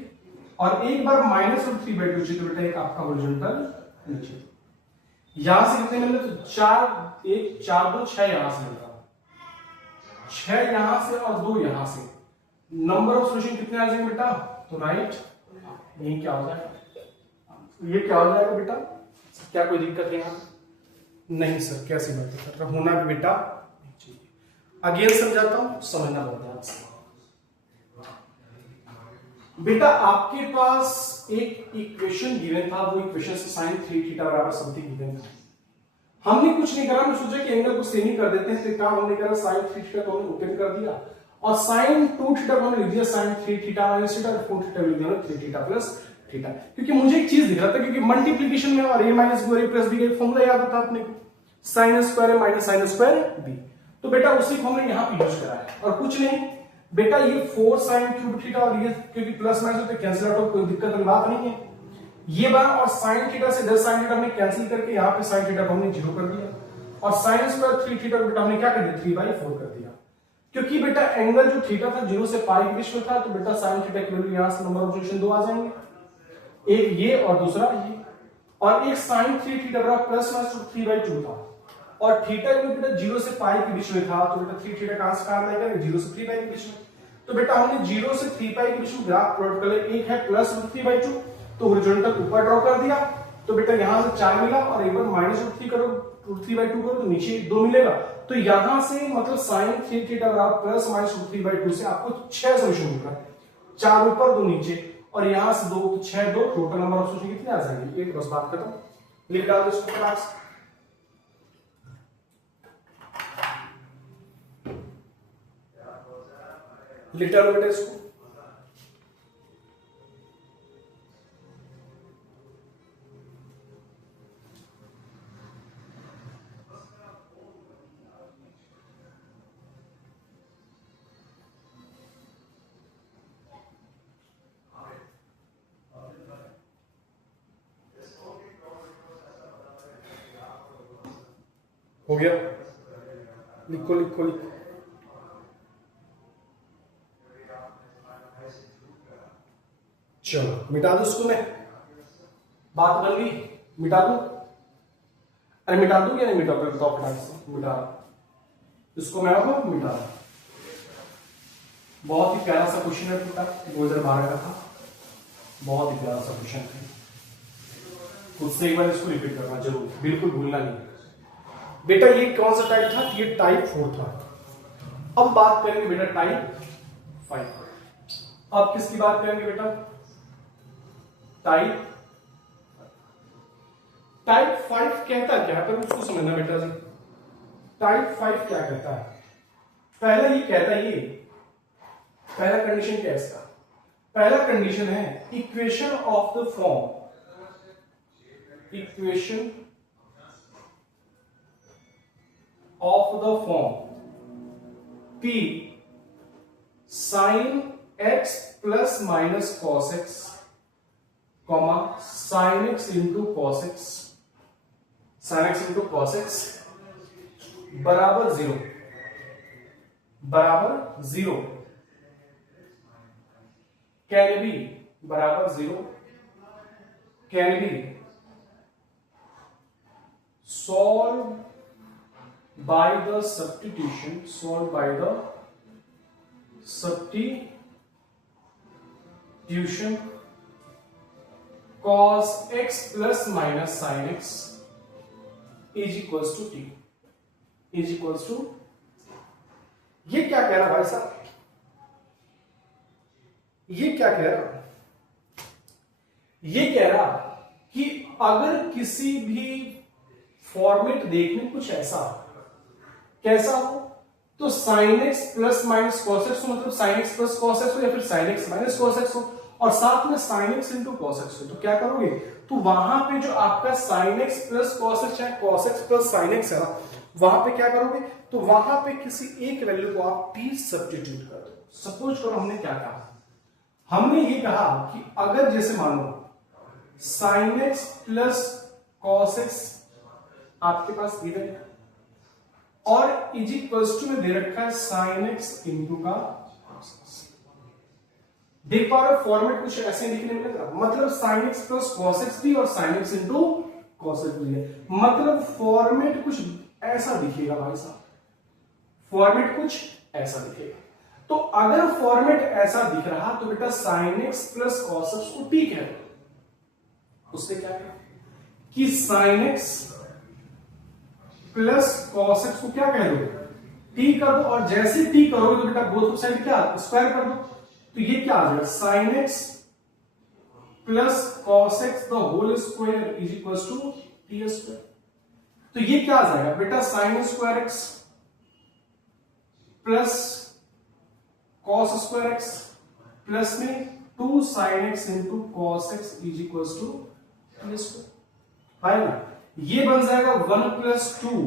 और एक बार माइनस √3/2 चाहिए, तो बेटा एक आपका हॉरिजॉन्टल नीचे, यहां से कितने मिल रहे, तो 4 1 4 2 6 यहां से मिल रहा, 6 यहां से और 2 यहां से, नंबर ऑफ सॉल्यूशन कितने आ जाएंगे बेटा, तो राइट यही क्या हो जाएगा, ये क्या हो जाएगा बेटा, क्या कोई दिक्कत है यहाँ, नहीं सर कैसी बात कर रहा, होना भी बेटा चाहिए, अगेन समझाता हूं, समझना बहुत ध्यान से बेटा, आपके पास एक इक्वेशन गिवन था, वो इक्वेशन से साइन 3 थीटा बराबर समथिंग गिवन था, हमने कुछ नहीं करा, हमने सोचा कि एंगल को सेम ही कर देते हैं, तो काम हमने करा साइन 3 थीटा को हमने ओपन कर दिया, और साइन 2 थीटा को हमने लिख दिया साइन 3 थीटा माइनस थीटा, और 4 थीटा लिख दिया 3 थीटा प्लस थीटा, क्योंकि मुझे एक चीज दिख रहा था, क्योंकि मल्टीप्लिकेशन में और a माइनस बी और a प्लस बी का फॉर्मूला याद था अपने को, sine square a minus sine square b, तो बेटा उसी को हमने यहां पे यूज करा है, और कुछ नहीं बेटा, ये 4 साइन क्यूब थीटा और ये क्योंकि प्लस माइनस होते कैंसिल आउट, कोई दिक्कत वाली बात नहीं है, ये बना, और साइन थीटा से 10 साइन थीटा हमने कैंसिल करके यहाँ पे साइन थीटा को हमने 0 कर दिया, और साइन स्क्वायर 3 थीटा बेटा हमने क्या कर दिया 3/4 कर दिया, क्योंकि बेटा एंगल जो थीटा था 0 से पाई के बीच में था, तो बेटा साइन थीटा की वैल्यू यहां से नंबर ऑफ सॉल्यूशन 2 आ जाएंगे, एक ये और दूसरा ये, और एक साइन 3 थीटा बराबर प्लस माइनस 3/2 था, और थीटा जो बेटा 0 से पाई के बीच में था, तो बेटा 3 थीटा कहां से कहां आएगा, 0 से 3 पाई के बीच में, तो बेटा हमने 0 से 3 पाई के बीच में ग्राफ प्लॉट कर लिया, एक है प्लस √3/2, तो हॉरिजॉन्टल ऊपर ड्रॉ कर दिया, तो बेटा यहां से 4 मिला, और एक बार माइनस √3 करो, √3/2 करो, तो नीचे 2 मिलेगा, तो यहां से मतलब साइन 3 थीटा बराबर प्लस माइनस √3/2 से आपको 6 सॉल्यूशन मिला, 4 ऊपर 2 नीचे, और यहां से 2 तो 6 2, टोटल नंबर ऑफ सॉल्यूशन कितने आ जाएंगे, एक, बस बात खत्म, लिख डाल दो इसको फटाक से, लिख डालो बेटा इसको, हो गया, लिखो लिखो लिखो। चलो मिटा दो इसको, मैं बात बन गई, मिटा दू। अरे मिटा दू या नहीं मिटा दो, बताओ फटाक से। मिटा इसको, मैं मिटा। बहुत ही प्यारा सा क्वेश्चन है बेटा, 2012 का था, बहुत ही प्यारा सा क्वेश्चन है। खुद से एक बार इसको रिपीट करना जरूर, बिल्कुल भूलना नहीं। बेटा ये कौन सा टाइप था? ये टाइप 4 था। अब बात करेंगे बेटा टाइप 5। अब किसकी बात करेंगे बेटा? टाइप 5 कहता क्या है, पर उसको समझना बेटा जी। टाइप 5 क्या कहता है? पहला ये कहता है, ये पहला कंडीशन क्या है इसका? पहला कंडीशन है equation of the form, equation of the form P sin x plus minus cos x, comma sin x into cos x, sin x into cos x बराबर 0, बराबर 0, कैन बी बराबर 0, can be solved by the substitution, solved by the substitution cos x plus minus sin x is equals to t, is equals to। ये क्या कह रहा भाई साहब? ये क्या कह रहा? ये कह रहा कि अगर किसी भी फॉर्मेट देखने कुछ ऐसा, कैसा हो, तो sin x plus minus cos x हो, मतलब sin x plus cos x हो, या फिर sin x minus cos x हो, और साथ में sin x into cos x हो, तो क्या करोगे? तो वहां पे जो आपका sin x plus cos x है, cos x plus sin x है ना, वहां पे क्या करोगे? तो वहां पे किसी एक वैल्यू को आप t सब्स्टिट्यूट कर दो। सपोज करो हमने क्या कहा, हमने ये कहा कि अगर जैसे मानो sin x plus cos x आपके पास दे रखा और इज इक्वल्स टू में दे रखा है sin x इंटू का cos x। देख पा रहे हो फॉर्मेट कुछ ऐसे लिखने मिलेगा, मतलब sin x plus cos x भी और sin x into cos x भी है, मतलब फॉर्मेट कुछ ऐसा दिखेगा भाई साहब, फॉर्मेट कुछ ऐसा दिखेगा। तो अगर फॉर्मेट ऐसा दिख रहा तो बेटा sin x plus cos x को t कह दो। उससे क्या है कि sin x plus cos x को क्या कह दो? t कर दो, और जैसे t करोगे तो बेटा बोथ साइड क्या स्क्वायर कर दो, तो ये क्या आ जाएगा? sin x plus cos x the whole square is equals to t square. तो ये क्या आ जाएगा बेटा? sin square x plus cos square x plus में 2 sin x into cos x is equals to t square, है ना? ये बन जाएगा 1 प्लस 2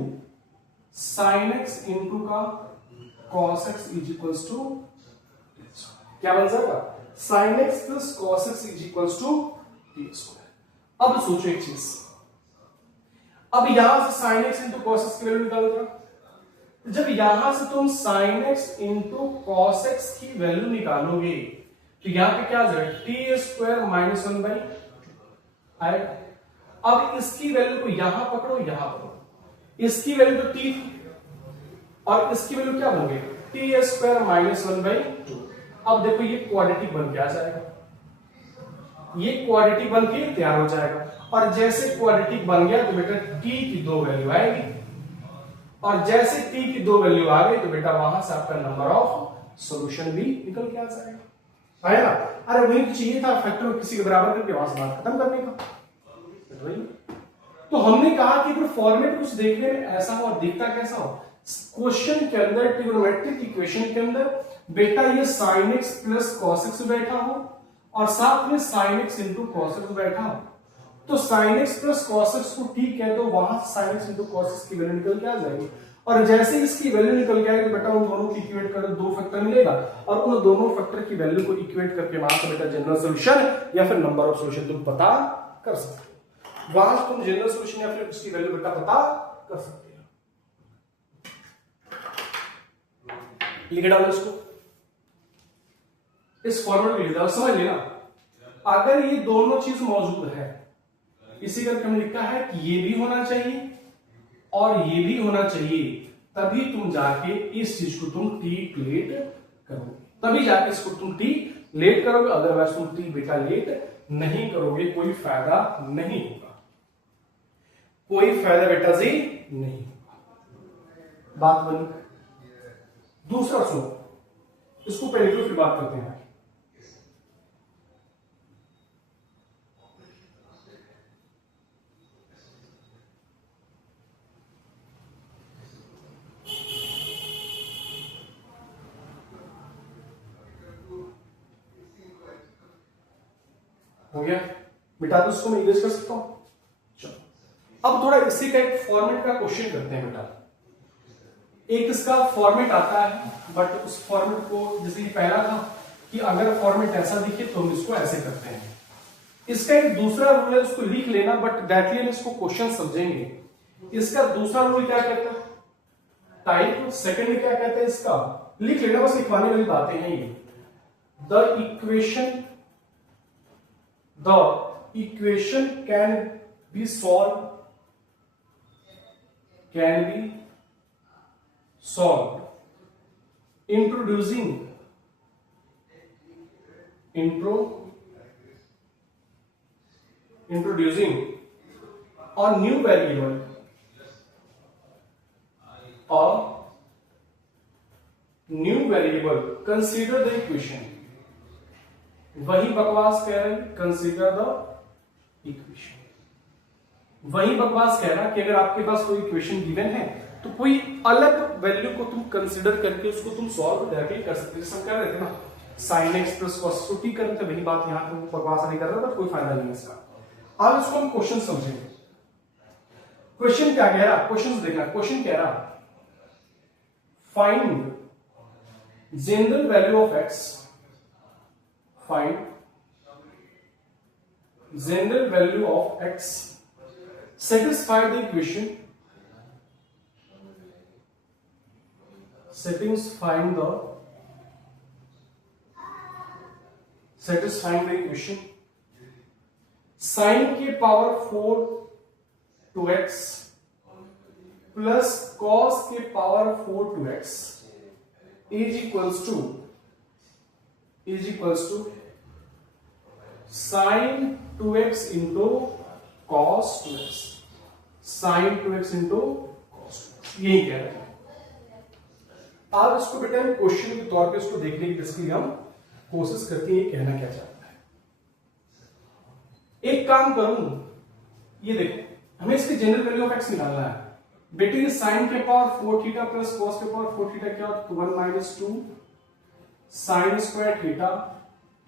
sin x इंटू का cos x is equals to, क्या बन जाएगा? sin x plus cos x is equals to t square. अब सोचो एक चीज, अब यहां से sin x into cos x की वैल्यू निकाल दो। जब यहां से तुम sin x into cos x की वैल्यू निकालोगे तो यहां पे क्या आ जाएगा? t स्क्वायर माइनस 1 बाई आएगा। अब इसकी वैल्यू को यहां पकड़ो, यहां पकड़ो, इसकी वैल्यू तो t थी और इसकी वैल्यू क्या बन गई? t square minus 1 by 2। अब देखो ये क्वाड्रेटिक बन के आ जाएगा, ये क्वाड्रेटिक बन के तैयार हो जाएगा, और जैसे क्वाड्रेटिक बन गया तो बेटा t की 2 वैल्यू आएगी, और जैसे t की 2 वैल्यू आ गई तो बेटा वहां से आपका नंबर ऑफ सॉल्यूशन भी निकल के आ जाएगा, है ना? अरे वही तो चाहिए था, फैक्टर को किसी के बराबर करके वहां से बात खत्म करने का। तो हमने कहा कि अगर फॉर्मेट कुछ देखने में ऐसा हो और दिखता कैसा हो, क्वेश्चन के अंदर ट्रिग्नोमेट्रिक इक्वेशन के अंदर बेटा ये sin x plus cos x बैठा हो और साथ में sin x into cos x बैठा हो, तो sin x plus cos x को ठीक है तो वहां sin x into cos x की वैल्यू निकल के आ जाएगी, और जैसे इसकी वैल्यू निकल के आएगी तो बेटा उन दोनों को इक्वेट कर दो फैक्टर मिलेगा, और उन दोनों फैक्टर की वैल्यू को इक्वेट करके वहां से बेटा जनरल सॉल्यूशन या फिर नंबर ऑफ सॉल्यूशन तुम पता कर सकते हो। वहां से तुम जनरल सॉल्यूशन या फिर उसकी वैल्यू बेटा पता कर सकते हो। लिख डालो इसको, इस फॉर्मेट में लिख डालो, समझ लेना। अगर ये दोनों चीज मौजूद है, इसी करके हमने लिखा है कि ये भी होना चाहिए और ये भी होना चाहिए, तभी तुम जाके इस चीज को तुम टी लेट करोगे, तभी जाके इसको तुम टी लेट करोगे। अदरवाइज तुम टी बेटा लेट नहीं करोगे, कोई फायदा नहीं होगा, कोई फायदा बेटा जी नहीं होगा। बात बनी। दूसरा सुनो, इसको पहले तो फिर बात करते हैं। हो गया बेटा, तो इसको मैं इरेज कर सकता हूं। चलो अब थोड़ा इसी का एक फॉर्मेट का क्वेश्चन करते हैं बेटा। एक इसका फॉर्मेट आता है, बट उस फॉर्मेट को जैसे पहला था कि अगर फॉर्मेट ऐसा दिखे तो हम इसको ऐसे करते हैं। इसका एक दूसरा रूल है, उसको लिख लेना, बट डायरेक्टली हम इसको क्वेश्चन समझेंगे। इसका दूसरा रूल क्या कहता है, टाइप। सेकेंड क्या कहता है, इसका लिख लेना, बस लिखवाने वाली बातें हैं ये। The equation can be solved introducing a new variable, consider the equation। वही बकवास कह रहे हैं, कंसीडर द इक्वेशन। वही बकवास कह रहा कि अगर आपके पास कोई इक्वेशन गिवन है तो कोई अलग वैल्यू को तुम कंसीडर करके उसको तुम सॉल्व डायरेक्टली कर सकते हो। जैसे हम कह रहे थे ना, sin x प्लस cos को टी करते थे, वही बात यहां पे बकवास नहीं कर रहा, बट कोई फायदा नहीं है इसका। अब इसको हम क्वेश्चन समझेंगे। क्वेश्चन क्या कह रहा, क्वेश्चन देखना। क्वेश्चन कह रहा find general value of x, find general value of x, satisfy the equation, satisfying the equation sin के पावर 4 2x प्लस cos के power 4 2x is equals to sin 2x into cos 2x, sin 2x into cos 2x, यही कह रहे हैं। आप इसको बेटा हम क्वेश्चन के तौर पे इसको देखने की जिसकी हम कोशिश करते हैं, कहना क्या चाहता है। एक काम करूं, ये देखो, हमें इसकी जनरल वैल्यू ऑफ x निकालना है बेटे। ये sin के पावर 4 थीटा प्लस cos के पावर 4 थीटा क्या होता है, 1 minus 2 sign square theta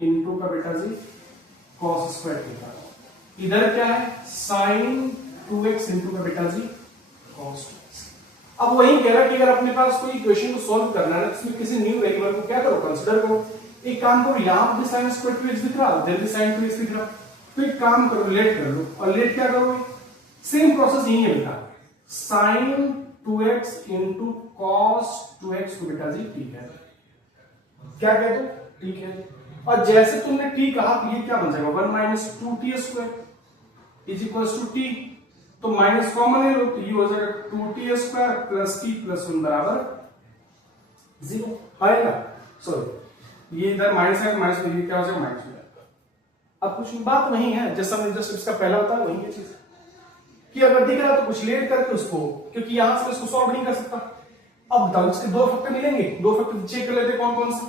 into का बेटा जी cos स्क्वायर थीटा। इधर क्या है, साइन 2x इनटू का बेटा जी cos 2x। अब वही कह रहा है कि अगर अपने पास कोई इक्वेशन को सॉल्व करना है, इसमें किसी न्यू वेरिएबल को क्या करो, कंसीडर करो। एक काम करो, यहां भी साइन स्क्वायर 2x दिख रहा, उधर भी साइन 2x दिख रहा, तो एक काम करो, लेट कर लो। और लेट क्या करोगे, सेम प्रोसेस यही है बेटा, sign 2x into cos 2x को बेटा जी ठीक है, क्या कहते हो, ठीक है। और जैसे तुमने t कहा तो ये क्या बन जाएगा, 1 minus 2t square is equal to t, तो माइनस कॉमन है लो, तो ये हो जाएगा 2t square plus t plus 1 बराबर 0 आएगा। सॉरी, ये इधर माइनस है, माइनस में ये क्या हो जाएगा, माइनस हो जाएगा। अब कुछ बात वही है जैसा मैंने जस्ट इसका पहला बताया, वही है चीज कि अगर दिख रहा तो कुछ लेट करके उसको, क्योंकि यहां से इसको सॉल्व नहीं कर सकता। अब बताओ इसके दो फैक्टर मिलेंगे, दो फैक्टर चेक कर लेते कौन कौन से।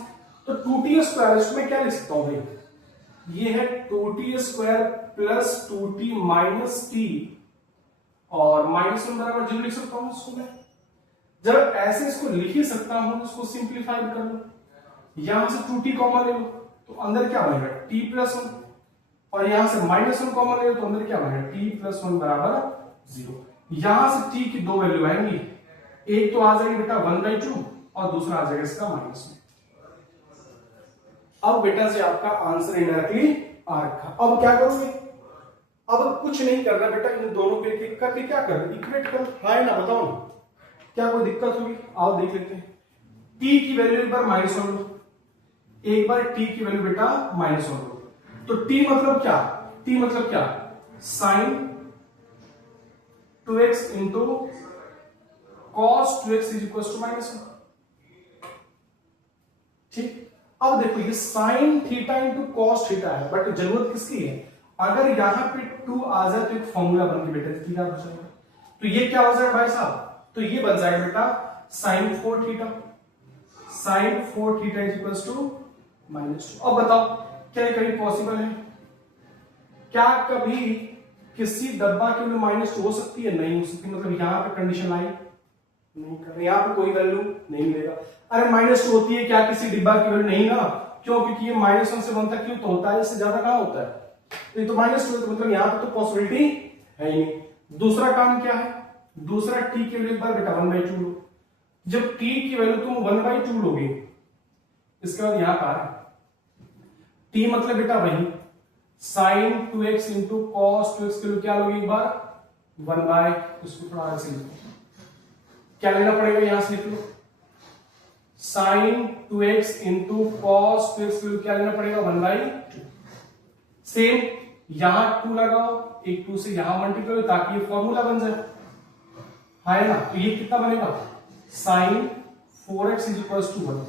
तो 2t स्क्वायर, इसको मैं क्या लिख सकता हूं भाई, ये है 2t square plus 2t minus t और माइनस 1 बराबर 0 लिख सकता हूं इसको मैं। जब ऐसे इसको लिख ही सकता हूं तो इसको सिंप्लीफाई कर लो, यहां से 2t कॉमन ले लो तो अंदर क्या बनेगा t प्लस 1, और यहां से माइनस 1 कॉमन ले लो तो अंदर क्या बनेगा t प्लस 1 बराबर 0। यहां से t की दो वैल्यू आएंगी, एक तो आ जाएगी बेटा 1/2 और दूसरा आ जाएगा इसका -1। अब बेटा से आपका आंसर इनडायरेक्टली आ रखा। अब क्या करोगे, अब कुछ नहीं करना बेटा, इन दोनों पे क्लिक करके क्या करो, इक्वेट करो। हाँ ना, बताओ ना क्या कोई दिक्कत होगी, आओ देख लेते हैं। टी की वैल्यू एक बार -1 लो, एक बार टी की वैल्यू बेटा -1 लो। तो टी मतलब क्या, टी मतलब क्या, sine 2x into cos 2x is equal to -1। ठीक, अब देखो ये sine theta into cos theta है, बट जरूरत किसकी है, अगर यहां पे 2 आ जाए तो एक फॉर्मूला बन के बेटा थीटा हो जाएगा। तो ये क्या हो जाएगा भाई साहब, तो ये बन जाएगा बेटा sine 4 theta, sine 4 theta is equal to -2। अब बताओ क्या ये कहीं पॉसिबल है, क्या कभी किसी डब्बा के लिए -2 हो सकती है, नहीं हो सकती। मतलब यहां पे कंडीशन आई नहीं कर, यहाँ पे कोई वैल्यू नहीं मिलेगा। अरे -2 होती है क्या किसी डिब्बा की वैल्यू, नहीं ना, क्यों, क्योंकि ये -1 से 1 तक क्यों तो होता है, इससे ज्यादा कहां होता है, तो ये तो -2 तो मतलब यहाँ पे तो पॉसिबिलिटी है ही नहीं। दूसरा काम क्या है, दूसरा टी की वैल्यू एक बार बेटा 1/2 लो। जब टी की वैल्यू तुम 1/2 लोगे, इसके बाद यहां पर टी मतलब बेटा वही sign 2x into cos 2x के लिए क्या लोगे एक बार 1/, इसको थोड़ा ऐसे लिखो, क्या लेना पड़ेगा, यहां से लिख लो sign 2x into cos 2x के लिए क्या लेना पड़ेगा 1/2। सेम यहां 2 लगाओ, एक 2 से यहां मल्टीप्लाई ताकि ये फॉर्मूला बन जाए, है ना। तो ये कितना बनेगा sign 4x is equal to 1।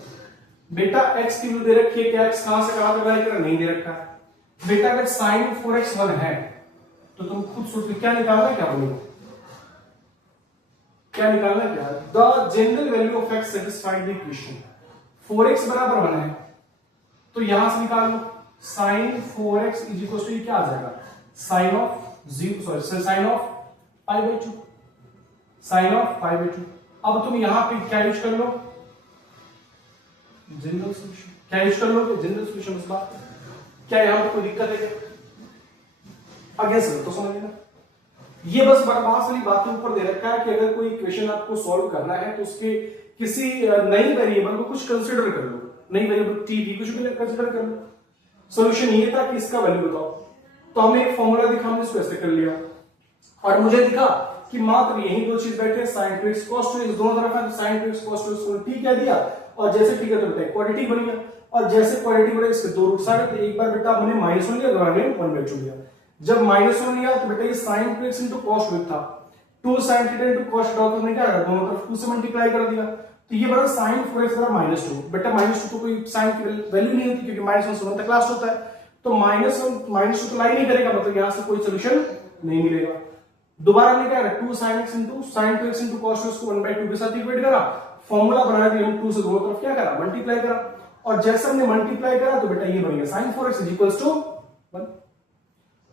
बेटा x की वैल्यू दे रखी है, क्या x कहां से कहां तक वैल्यू कर नहीं दे रखा है बेटा। अगर साइन 4x 1 है तो तुम खुद सोच क्या निकालना है, क्या बोलो, क्या निकालना है, क्या the general value of x satisfied the equation. 4x बराबर 1 है तो यहां से निकाल लो sine 4x is equal to क्या आ जाएगा sine of 0 sorry sine of π/2, sine of π/2। अब तुम यहां पे क्या यूज कर लो, जनरल सॉल्यूशन, क्या यूज कर लोगे जनरल सॉल्यूशन। इस बात क्या यहां पे कोई दिक्कत है क्या, आगे से तो समझ लेना। ये बस बकवास वाली बातें ऊपर दे रखा है कि अगर कोई इक्वेशन आपको सॉल्व करना है तो उसके किसी नई वेरिएबल को कुछ कंसीडर कर लो, नई वेरिएबल टी भी कुछ भी कंसीडर कर लो। सॉल्यूशन ये था कि इसका वैल्यू बताओ, तो हमें एक फॉर्मूला दिखा, हमने इसको ऐसे कर लिया और मुझे दिखा कि मात्र यही दो चीज बैठे sin 2x cos 2x दोनों तरफ है, तो sin 2x cos 2x को ठीक कह दिया और जैसे ठीक है तो बेटा क्वाड्रेटिक बन गया और जैसे क्वाड्रेटिक बने इसके दो रूट्स आ गए, तो एक बार बेटा हमने -1 लिया, दूसरा हमने 1/2 लिया। जब -1 लिया तो बेटा ये sin 2x into cos 2x था, 2 sin theta into cos theta, तो हमने क्या करा दोनों तरफ 2 से मल्टीप्लाई कर दिया, तो ये बड़ा sin 4x बराबर -2। बेटा -2 तो कोई sin की वैल्यू नहीं होती क्योंकि -1 से 1 तक लास्ट होता है, तो -2 तो लाई नहीं करेगा, मतलब यहां से कोई सोल्यूशन नहीं मिलेगा। दोबारा हमने क्या करा 2 sin x into sin 2x into cos 2x को 1/2 के साथ इक्वेट करा, फॉर्मूला बनाया कि हम 2 से दोनों तरफ क्या करा मल्टीप्लाई करा, और जैसे हमने मल्टीप्लाई करा तो बेटा ये बन गया sin 4x is equals to 1।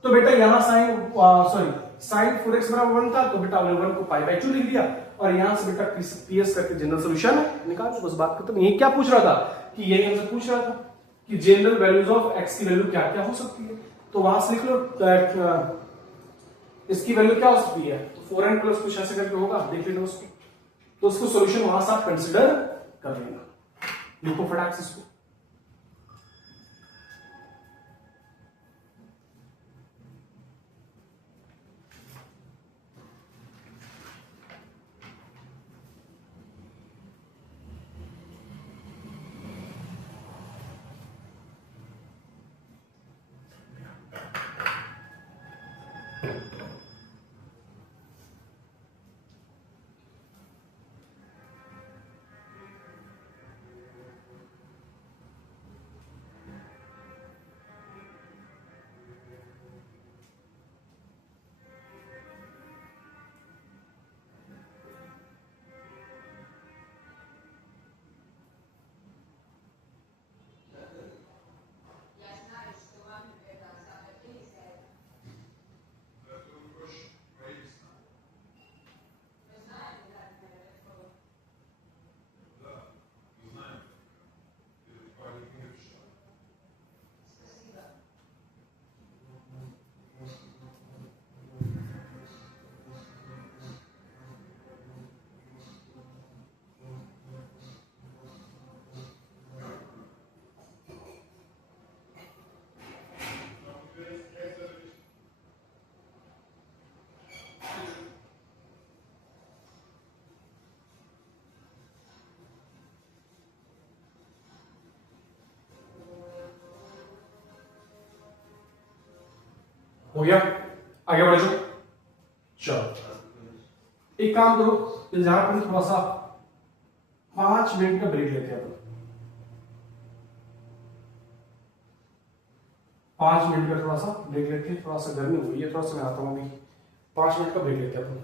तो बेटा यहां sin 4x बराबर 1 था, तो बेटा हमने 1 को π/2 लिख दिया और यहां से बेटा PS करके जनरल सॉल्यूशन निकाल दो, बस बात खत्म। ये क्या पूछ रहा था कि यही हमसे पूछ रहा था कि जनरल वैल्यूज ऑफ x की वैल्यू क्या क्या हो सकती है, तो वहां से लिख लो इसकी वैल्यू क्या हो सकती है, तो 4n प्लस कुछ ऐसे करके होगा, देख लेना उसको, तो उसको सॉल्यूशन वहां से आप कंसीडर कर लेना, लिखो फटाक से इसको। हो गया, आगे बढ़ जाओ। चलो एक काम करो, यहां पर थोड़ा सा 5 मिनट का ब्रेक लेते हैं अपन। 5 मिनट का थोड़ा सा ब्रेक लेते हैं, थोड़ा सा गर्मी हुई है, थोड़ा सा मैं आता हूँ अभी। 5 मिनट का ब्रेक लेते हैं अपन।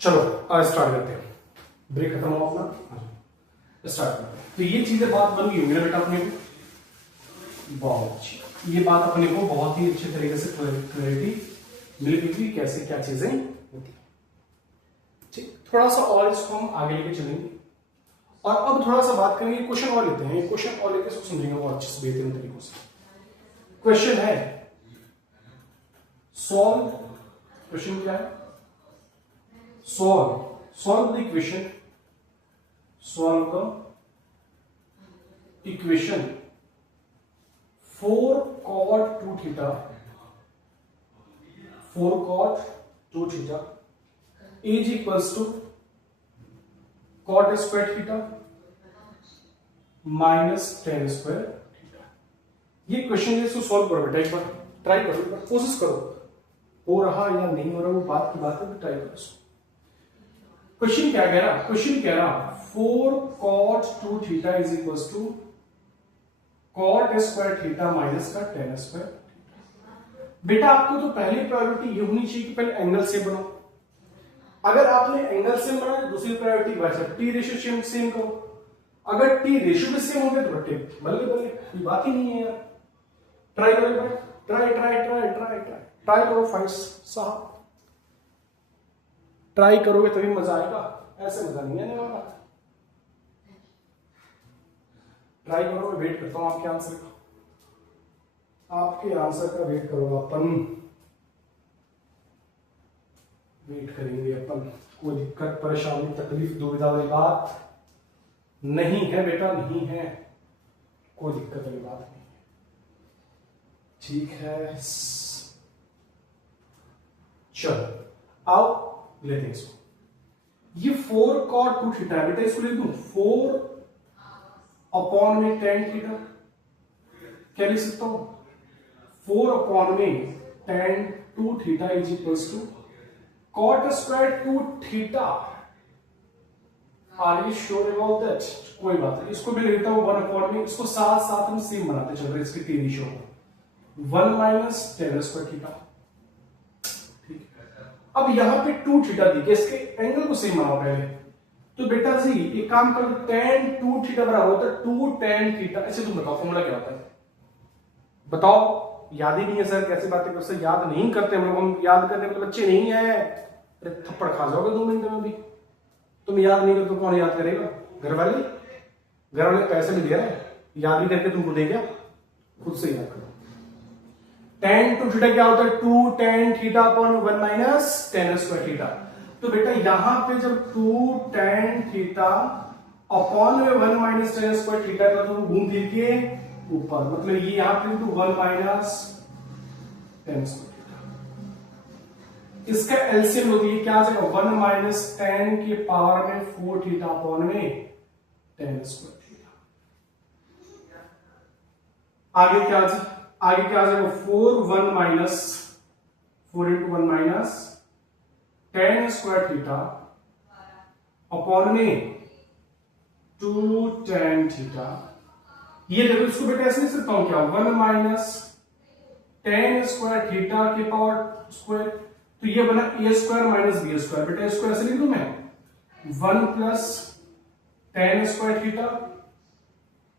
चलो स्टार्ट करते हैं, ब्रेक खत्म हो अपना, स्टार्ट करते हैं। तो ये चीजें बात बन गई मेरा बेटा अपने को बहुत अच्छी, ये बात अपने को बहुत ही अच्छे तरीके से क्लैरिटी मिल गई थी कैसे क्या चीजें होती है। ठीक, थोड़ा सा और इसको हम आगे लेके चलेंगे और अब थोड़ा सा बात करेंगे, क्वेश्चन और लेते हैं, क्वेश्चन और लेके इसको समझेंगे बहुत अच्छे से बेहतरीन तरीकों से। क्वेश्चन है सॉल्व, क्वेश्चन क्या है? solve the equation 4 cot 2 theta is equals to cot square theta minus tan square theta। ये क्वेश्चन इसको सॉल्व करो बेटा, एक बार ट्राई करो, एक बार कोशिश करो, हो रहा या नहीं हो रहा वो बात की बात है, ट्राई करो इसको। क्वेश्चन क्या कह रहा, क्वेश्चन कह रहा 4 cot 2 theta is equal to cot square theta minus का tan स्क्वायर। बेटा आपको तो पहली प्रायोरिटी ये होनी चाहिए कि पहले एंगल सेम बनाओ। अगर आपने एंगल सेम बनाया, दूसरी प्रायोरिटी वैसे टी रेशियो सेम करो। अगर टी रेशियो भी सेम हो गए तो बट्टे बल्ले बल्ले, कोई बात ही नहीं है यार। ट्राई करो, try try try try try try करो फाइस साहब, ट्राई करोगे तभी मजा आएगा, ऐसे मजा नहीं आने वाला। ट्राई करो, मैं वेट करता हूं आपके आंसर का, आपके आंसर का वेट करो अपन, वेट करेंगे अपन। कोई दिक्कत परेशानी तकलीफ दुविधा वाली बात नहीं है बेटा, नहीं है, कोई दिक्कत वाली बात नहीं है, ठीक है। चलो आओ लेते हैं इसको। ये 4 cot 2 थीटा बेटा, इसको लिख दूं 4 अपॉन में tan थीटा। क्या लिख सकता हूं, 4 अपॉन में tan 2 theta is equals to cot square 2 theta. Are you sure about that? कोई बात नहीं, इसको भी लिखता हूं 1 अपॉन में, इसको साथ साथ हम सेम बनाते चल रहे, इसकी टी रेशियो को 1 माइनस tan स्क्वायर थीटा। अब यहां पे 2 थीटा दी गई, इसके एंगल को सेम बनाओ पहले। तो बेटा जी एक काम करो, tan 2 थीटा बराबर होता है 2 tan थीटा। ऐसे तुम बताओ फॉर्मूला क्या होता है, बताओ। याद ही नहीं है सर, कैसी बातें करते, याद नहीं करते हम लोग, हम याद करने वाले बच्चे नहीं है। अरे थप्पड़ खा जाओगे 2 मिनट में भी। तुम याद नहीं करते तो कौन याद करेगा? घर वाले पैसे भी दे रहे हैं, याद ही करके तुमको दे गया, खुद से याद करो। tan 2 थीटा क्या होता है, 2 tan theta upon 1 minus tan square theta. तो बेटा यहां पे जब 2 tan थीटा अपॉन में 1 माइनस tan स्क्वायर थीटा का तो घूम फिर के ऊपर, मतलब ये यहां पे 1 माइनस tan स्क्वायर थीटा। इसका एलसीएम होती है क्या आ जाएगा, 1 माइनस tan की पावर में 4 थीटा अपॉन में tan स्क्वायर थीटा। आगे क्या आ जाएगा 4 minus 4 into 1 minus tan square theta upon में 2 tan थीटा। ये देखो, इसको बेटा ऐसे लिख सकता हूं क्या, 1 माइनस tan स्क्वायर थीटा के पावर स्क्वायर। तो ये बना a square minus B square. बेटा इसको ऐसे लिख दूं मैं 1 प्लस tan स्क्वायर थीटा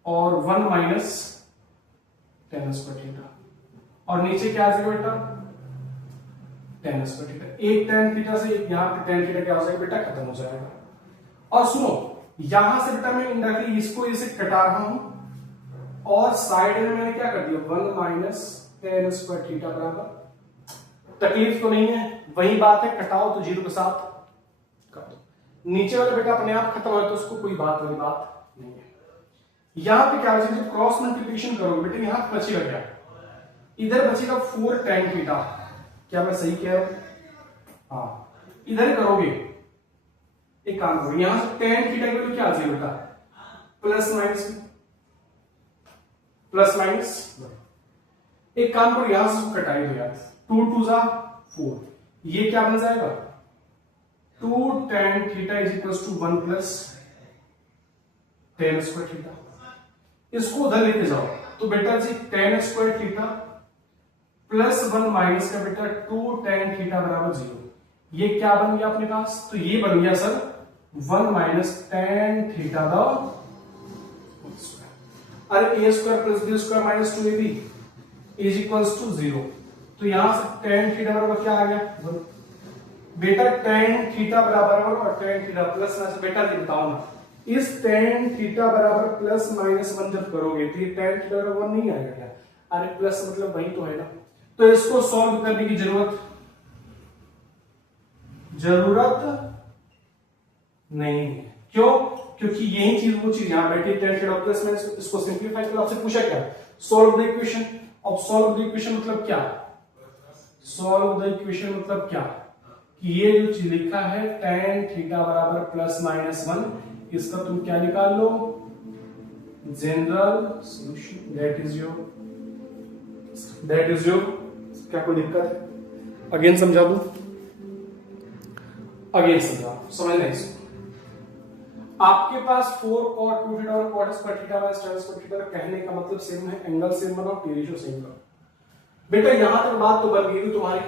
और 1 माइनस tan स्क्वायर थीटा, और नीचे क्या आ जाएगा बेटा tan स्क्वायर थीटा। एक tan थीटा से यहां पे tan थीटा क्या हो जाएगा बेटा, खत्म हो जाएगा। और सुनो, यहां से बेटा मैं इंडायरेक्टली इसको इसे कटा रहा हूं, और साइड में मैंने क्या कर दिया 1 माइनस tan स्क्वायर थीटा बराबर। तकलीफ तो नहीं है, वही बात है, कटाओ तो 0 के साथ कर दो। नीचे वाला बेटा अपने आप खत्म हो तो उसको कोई बात वाली बात नहीं है। यहां पे क्या बचेगा, जब क्रॉस मल्टीप्लिकेशन करोगे बेटा यहां पे बचेगा क्या, इधर बचेगा 4 tan थीटा। क्या मैं सही कह रहा हूं? हाँ, इधर करोगे एक काम करो, यहां से tan थीटा की वैल्यू क्या आ जाएगी बेटा, प्लस माइनस। एक काम करो, यहां से कटाई दो यार, 2 2 जा 4, ये क्या बन जाएगा 2 tan theta is equal to 1 plus tan square theta. इसको उधर लेके जाओ तो बेटा जी tan square theta plus 1 minus का बेटा 2 tan थीटा बराबर 0। ये क्या बन गया अपने पास, तो ये बन गया sir 1 minus tan theta the square. अरे a square plus b square minus 2ab is equals to 0। तो यहां से tan थीटा बराबर क्या आ गया 1। बेटा tan थीटा बराबर और tan थीटा प्लस माइनस, बेटा ये बताओ ना, इस tan थीटा बराबर प्लस माइनस 1 जब करोगे तो ये tan थीटा बराबर 1 नहीं आएगा क्या? अरे प्लस मतलब वही तो है ना। तो इसको सॉल्व करने की जरूरत नहीं है। क्यों? क्योंकि यही चीज वो चीज यहां बैठी tan थीटा प्लस माइनस। इसको सिंपलीफाई करो, आपसे पूछा क्या, सॉल्व द इक्वेशन। अब सॉल्व द इक्वेशन मतलब क्या, सॉल्व द इक्वेशन मतलब क्या, कि ये जो चीज लिखा है tan थीटा बराबर प्लस माइनस 1, इसका तुम क्या निकाल लो, general solution. That is your क्या कोई दिक्कत है? अगेन समझा दूं, अगेन समझा। समझना इसको। आपके पास 4 cot 2 थीटा और cot square theta minus tan square theta, कहने का मतलब सेम है, एंगल सेम बनाओ, टी रेशियो सेम करो। बेटा यहां तक बात तो बन गई तुम्हारी,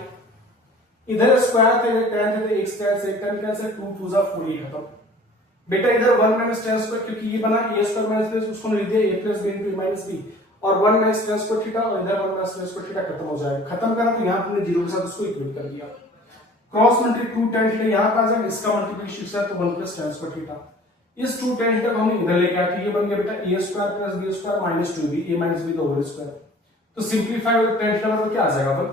इधर स्क्वायर थे tan थे, एक स्क्वायर से tan कैंसिल, 2 2 जा 4 खत्म। बेटा इधर 1 माइनस tan स्क्वायर, क्योंकि ये बना a स्क्वायर माइनस b, उसको लिख दिया a plus b into minus b, और 1 माइनस tan स्क्वायर थीटा और इधर 1 माइनस tan स्क्वायर थीटा खत्म हो जाएगा। खत्म करा तो यहां तुमने 0 के साथ उसको इक्वेट कर दिया, क्रॉस मल्टीप्लाई 2 tan थीटा यहां आ जाएगा, इसका मल्टीप्लिकेशन से तो 1 प्लस tan स्क्वायर थीटा, इस 2 tan थीटा को हमने इधर लेके आए तो ये बन गया बेटा a square plus b square minus 2b, a minus b the whole square. तो सिंपलीफाई with tan थीटा बराबर क्या आ जाएगा पर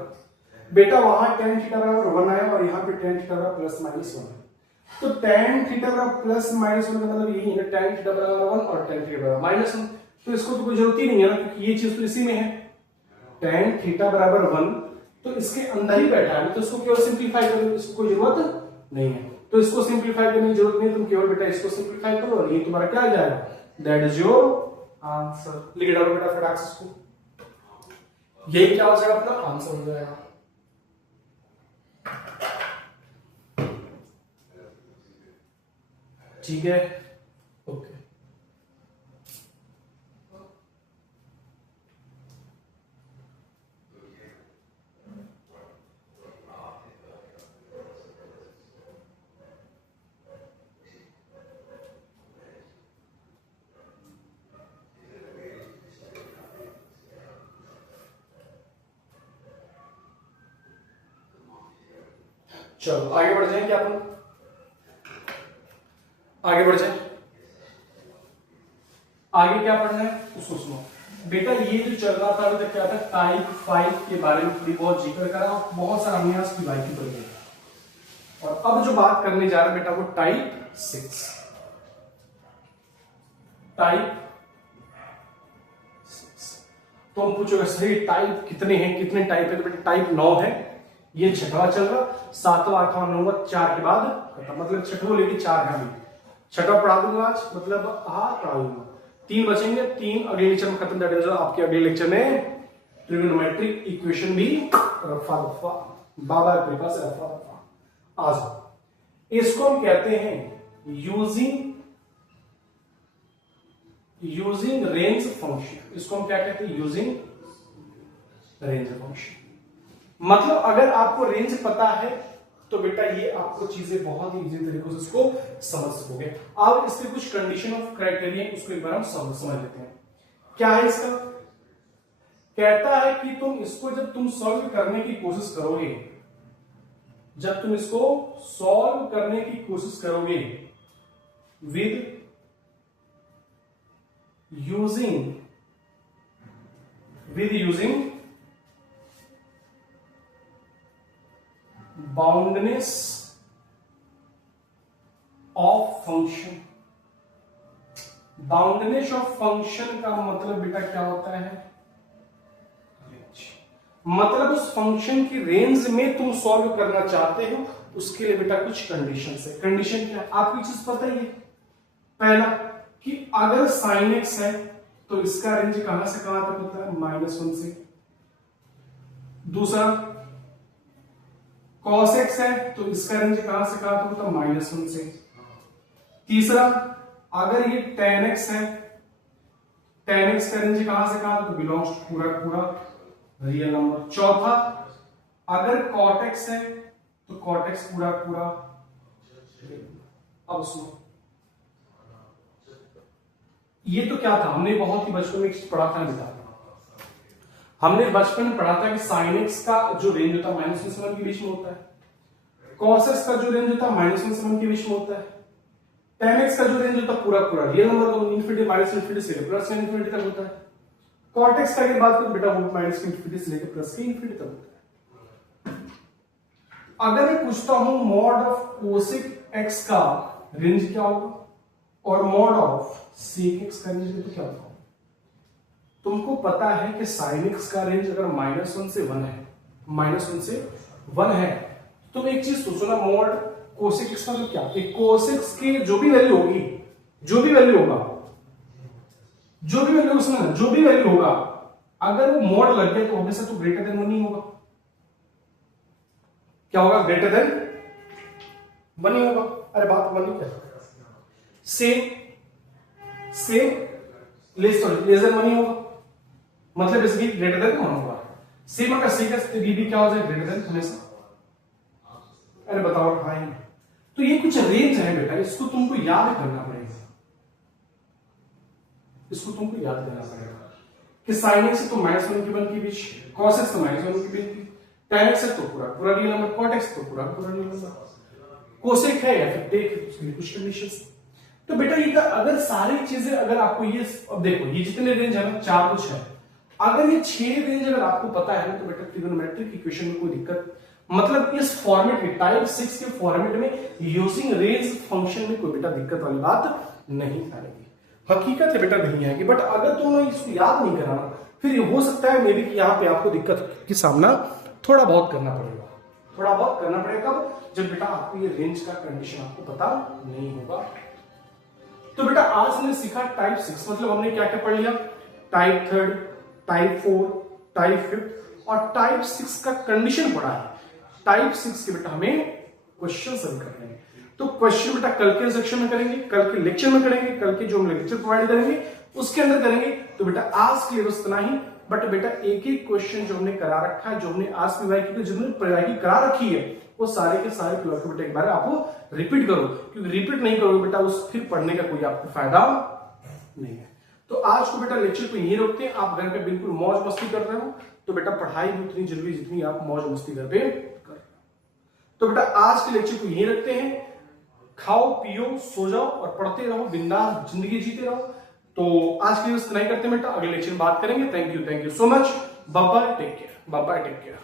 बेटा, वहां tan थीटा बराबर 1 आया और यहां पे tan थीटा बराबर प्लस माइनस 1 है। तो tan थीटा बराबर प्लस माइनस 1 का मतलब यही है, tan थीटा बराबर 1 और tan थीटा बराबर माइनस 1, तो इसको तो कोई जरूरत ही नहीं है ना, क्योंकि ये चीज तो इसी में है। tan थीटा बराबर 1 तो इसके अंदर ही बैठा है, तो इसको केवल सिंपलीफाई करो, इसको कोई जरूरत नहीं है, तो इसको सिंपलीफाई करने की जरूरत नहीं है, तुम केवल बेटा इसको सिंपलीफाई करो और ये तुम्हारा क्या आ जाएगा, दैट इज योर आंसर। लिख डालो बेटा फटाक से इसको, यही क्या हो जाएगा अपना आंसर हो जाएगा। ठीक है, ओके। चलो आगे बढ़ जाए, क्या अपन आगे बढ़ जाए, आगे क्या पढ़ना है उसको सुनो बेटा। ये जो चल रहा था अभी तक क्या था, टाइप 5 के बारे में थोड़ी बहुत जिक्र करा, बहुत सारा हमने आज की बाइक पढ़ गया, और अब जो बात करने जा रहे हैं बेटा वो टाइप 6। टाइप 6 तो हम पूछोगे सही टाइप कितने हैं, कितने टाइप है, तो बेटा टाइप 9 है, ये छठवां चल रहा, 7वां 8वां 9वां 4 के बाद खत्म, मतलब छठवां लेके 4 है अभी, छठा पढ़ा दूंगा आज, मतलब पढ़ा दूंगा, 3 बचेंगे, 3 अगले लेक्चर में खत्म, दैट इज आपके अगले लेक्चर में ट्रिग्नोमेट्रिक इक्वेशन भी रफा दफा, बाबा के कृपा से रफा दफा आ जाओ। इसको हम कहते हैं यूजिंग रेंज फंक्शन, इसको हम क्या कहते हैं, यूजिंग रेंज फंक्शन। मतलब अगर आपको रेंज पता है तो बेटा ये आपको चीजें बहुत ही इजी तरीके से इसको समझ सकोगे। अब इसके कुछ कंडीशन ऑफ क्राइटेरिया उसको एक बार हम समझ लेते हैं। क्या है इसका, कहता है कि तुम इसको जब तुम सॉल्व करने की कोशिश करोगे, जब तुम इसको सॉल्व करने की कोशिश करोगे with using boundness of function. Boundness of function का मतलब बेटा क्या होता है, मतलब उस फंक्शन की रेंज में तुम सॉल्व करना चाहते हो, उसके लिए बेटा कुछ कंडीशन है। कंडीशन क्या है आपकी चीज पता ही है, पहला कि अगर साइन एक्स है तो इसका रेंज कहां से कहां तक होता है, -1 से। दूसरा cos x है तो इसका रेंज कहां से कहां तक होता है, -1 से। तीसरा अगर ये tan x है, tan x का रेंज कहां से कहां तक, बिलोंग्स टू पूरा रियल नंबर। चौथा अगर cot x है तो cot x पूरा। अब सुनो, ये तो क्या था, हमने बहुत ही बचपन में पढ़ा था बेटा, हमने बचपन में पढ़ा था कि sin x का जो रेंज होता है -1 से 1 के बीच में होता है, cos x का जो रेंज होता है -1 से 1 के बीच में होता है, tan x का जो रेंज होता है पूरा रियल नंबर का इन्फिनिटी -इन्फिनिटी से लेकर प्लस इन्फिनिटी तक होता है। cot x का के बाद तो बेटा वो -इन्फिनिटी से लेकर प्लस इन्फिनिटी तक होता है। अगर मैं पूछता हूं मॉड ऑफ cosec x का रेंज क्या होगा और मॉड ऑफ sec x का रेंज तो क्या होगा, तुमको पता है कि sin x का रेंज अगर -1 से 1 है, -1 से 1 है, तो एक चीज सोचो ना, मॉड cosec x मतलब क्या, एक cosec की जो भी वैल्यू होगी, जो भी वैल्यू उसमें जो भी वैल्यू होगा, अगर वो मॉड लग गया तो हमेशा तो ग्रेटर देन 1 ही होगा। क्या होगा, ग्रेटर देन 1 ही होगा। अरे बात बनी क्या? सेम लेस देन 1 ही होगा, मतलब इसकी ग्रेटर देन 1 होगा। सेम अगर सेक है तो भी क्या हो जाएगा? ग्रेटर देन हमेशा। अरे बताओ भाई, तो ये कुछ रेंज है बेटा, इसको तुमको याद करना पड़ेगा, इसको तुमको याद करना पड़ेगा कि साइन एक्स तो -1 के बीच, कॉस एक्स तो -1 के बीच, tan एक्स तो पूरा रियल नंबर, कॉट एक्स तो पूरा रियल नंबर, कोसेक है या फिर टेक है, उसमें कुछ कंडीशंस। तो बेटा ये अगर सारी चीजें अगर आपको ये, अब देखो ये जितने रेंज है ना, 4 कुछ है, अगर ये 6 रेंज अगर आपको पता है ना, तो बेटा ट्रिगोनोमेट्रिक इक्वेशन में कोई दिक्कत, मतलब इस फॉर्मेट में, टाइप 6 के फॉर्मेट में यूजिंग रेंज फंक्शन में कोई बेटा दिक्कत वाली बात नहीं आएगी। हकीकत है बेटा नहीं आएगी, बट अगर तुम इसको याद नहीं कराना, फिर हो सकता है मे बी कि यहाँ पे आपको दिक्कत की सामना थोड़ा बहुत करना पड़ेगा, थोड़ा बहुत करना पड़ेगा जब बेटा आपको ये रेंज का कंडीशन आपको पता नहीं होगा। तो बेटा आज हमने सीखा टाइप 6, मतलब हमने क्या क्या पढ़ लिया? टाइप 3, टाइप 4, टाइप 5 और टाइप 6 का कंडीशन पढ़ा है। टाइप 6 के बेटा हमें क्वेश्चन सॉल्व करने हैं, तो क्वेश्चन बेटा कल के सेक्शन में करेंगे, कल के लेक्चर में करेंगे, कल के जो हम लेक्चर प्रोवाइड करेंगे उसके अंदर करेंगे। तो बेटा आज के लिए बस इतना ही, बट बेटा एक एक क्वेश्चन जो हमने करा रखा है, जो हमने आज पीवाईक्यू जो हमने पीवाईक्यू करा रखी है, वो सारे के सारे पीवाईक्यू बेटा एक बार आपको रिपीट करो, क्योंकि रिपीट नहीं करोगे बेटा उस फिर पढ़ने का कोई आपको फायदा नहीं है। तो आज को बेटा लेक्चर को यहीं रोकते हैं। आप घर पे बिल्कुल मौज मस्ती कर रहे हो, तो बेटा पढ़ाई भी उतनी जरूरी जितनी आप मौज मस्ती घर पे कर रहे हो। तो बेटा आज के लेक्चर को यहीं रखते हैं। खाओ पियो सो जाओ और पढ़ते रहो, बिंदास जिंदगी जीते रहो। तो आज के लिए इतना ही करते हैं बेटा, अगले लेक्चर में बात करेंगे। Thank you so much, bye bye, take care, bye bye, take care.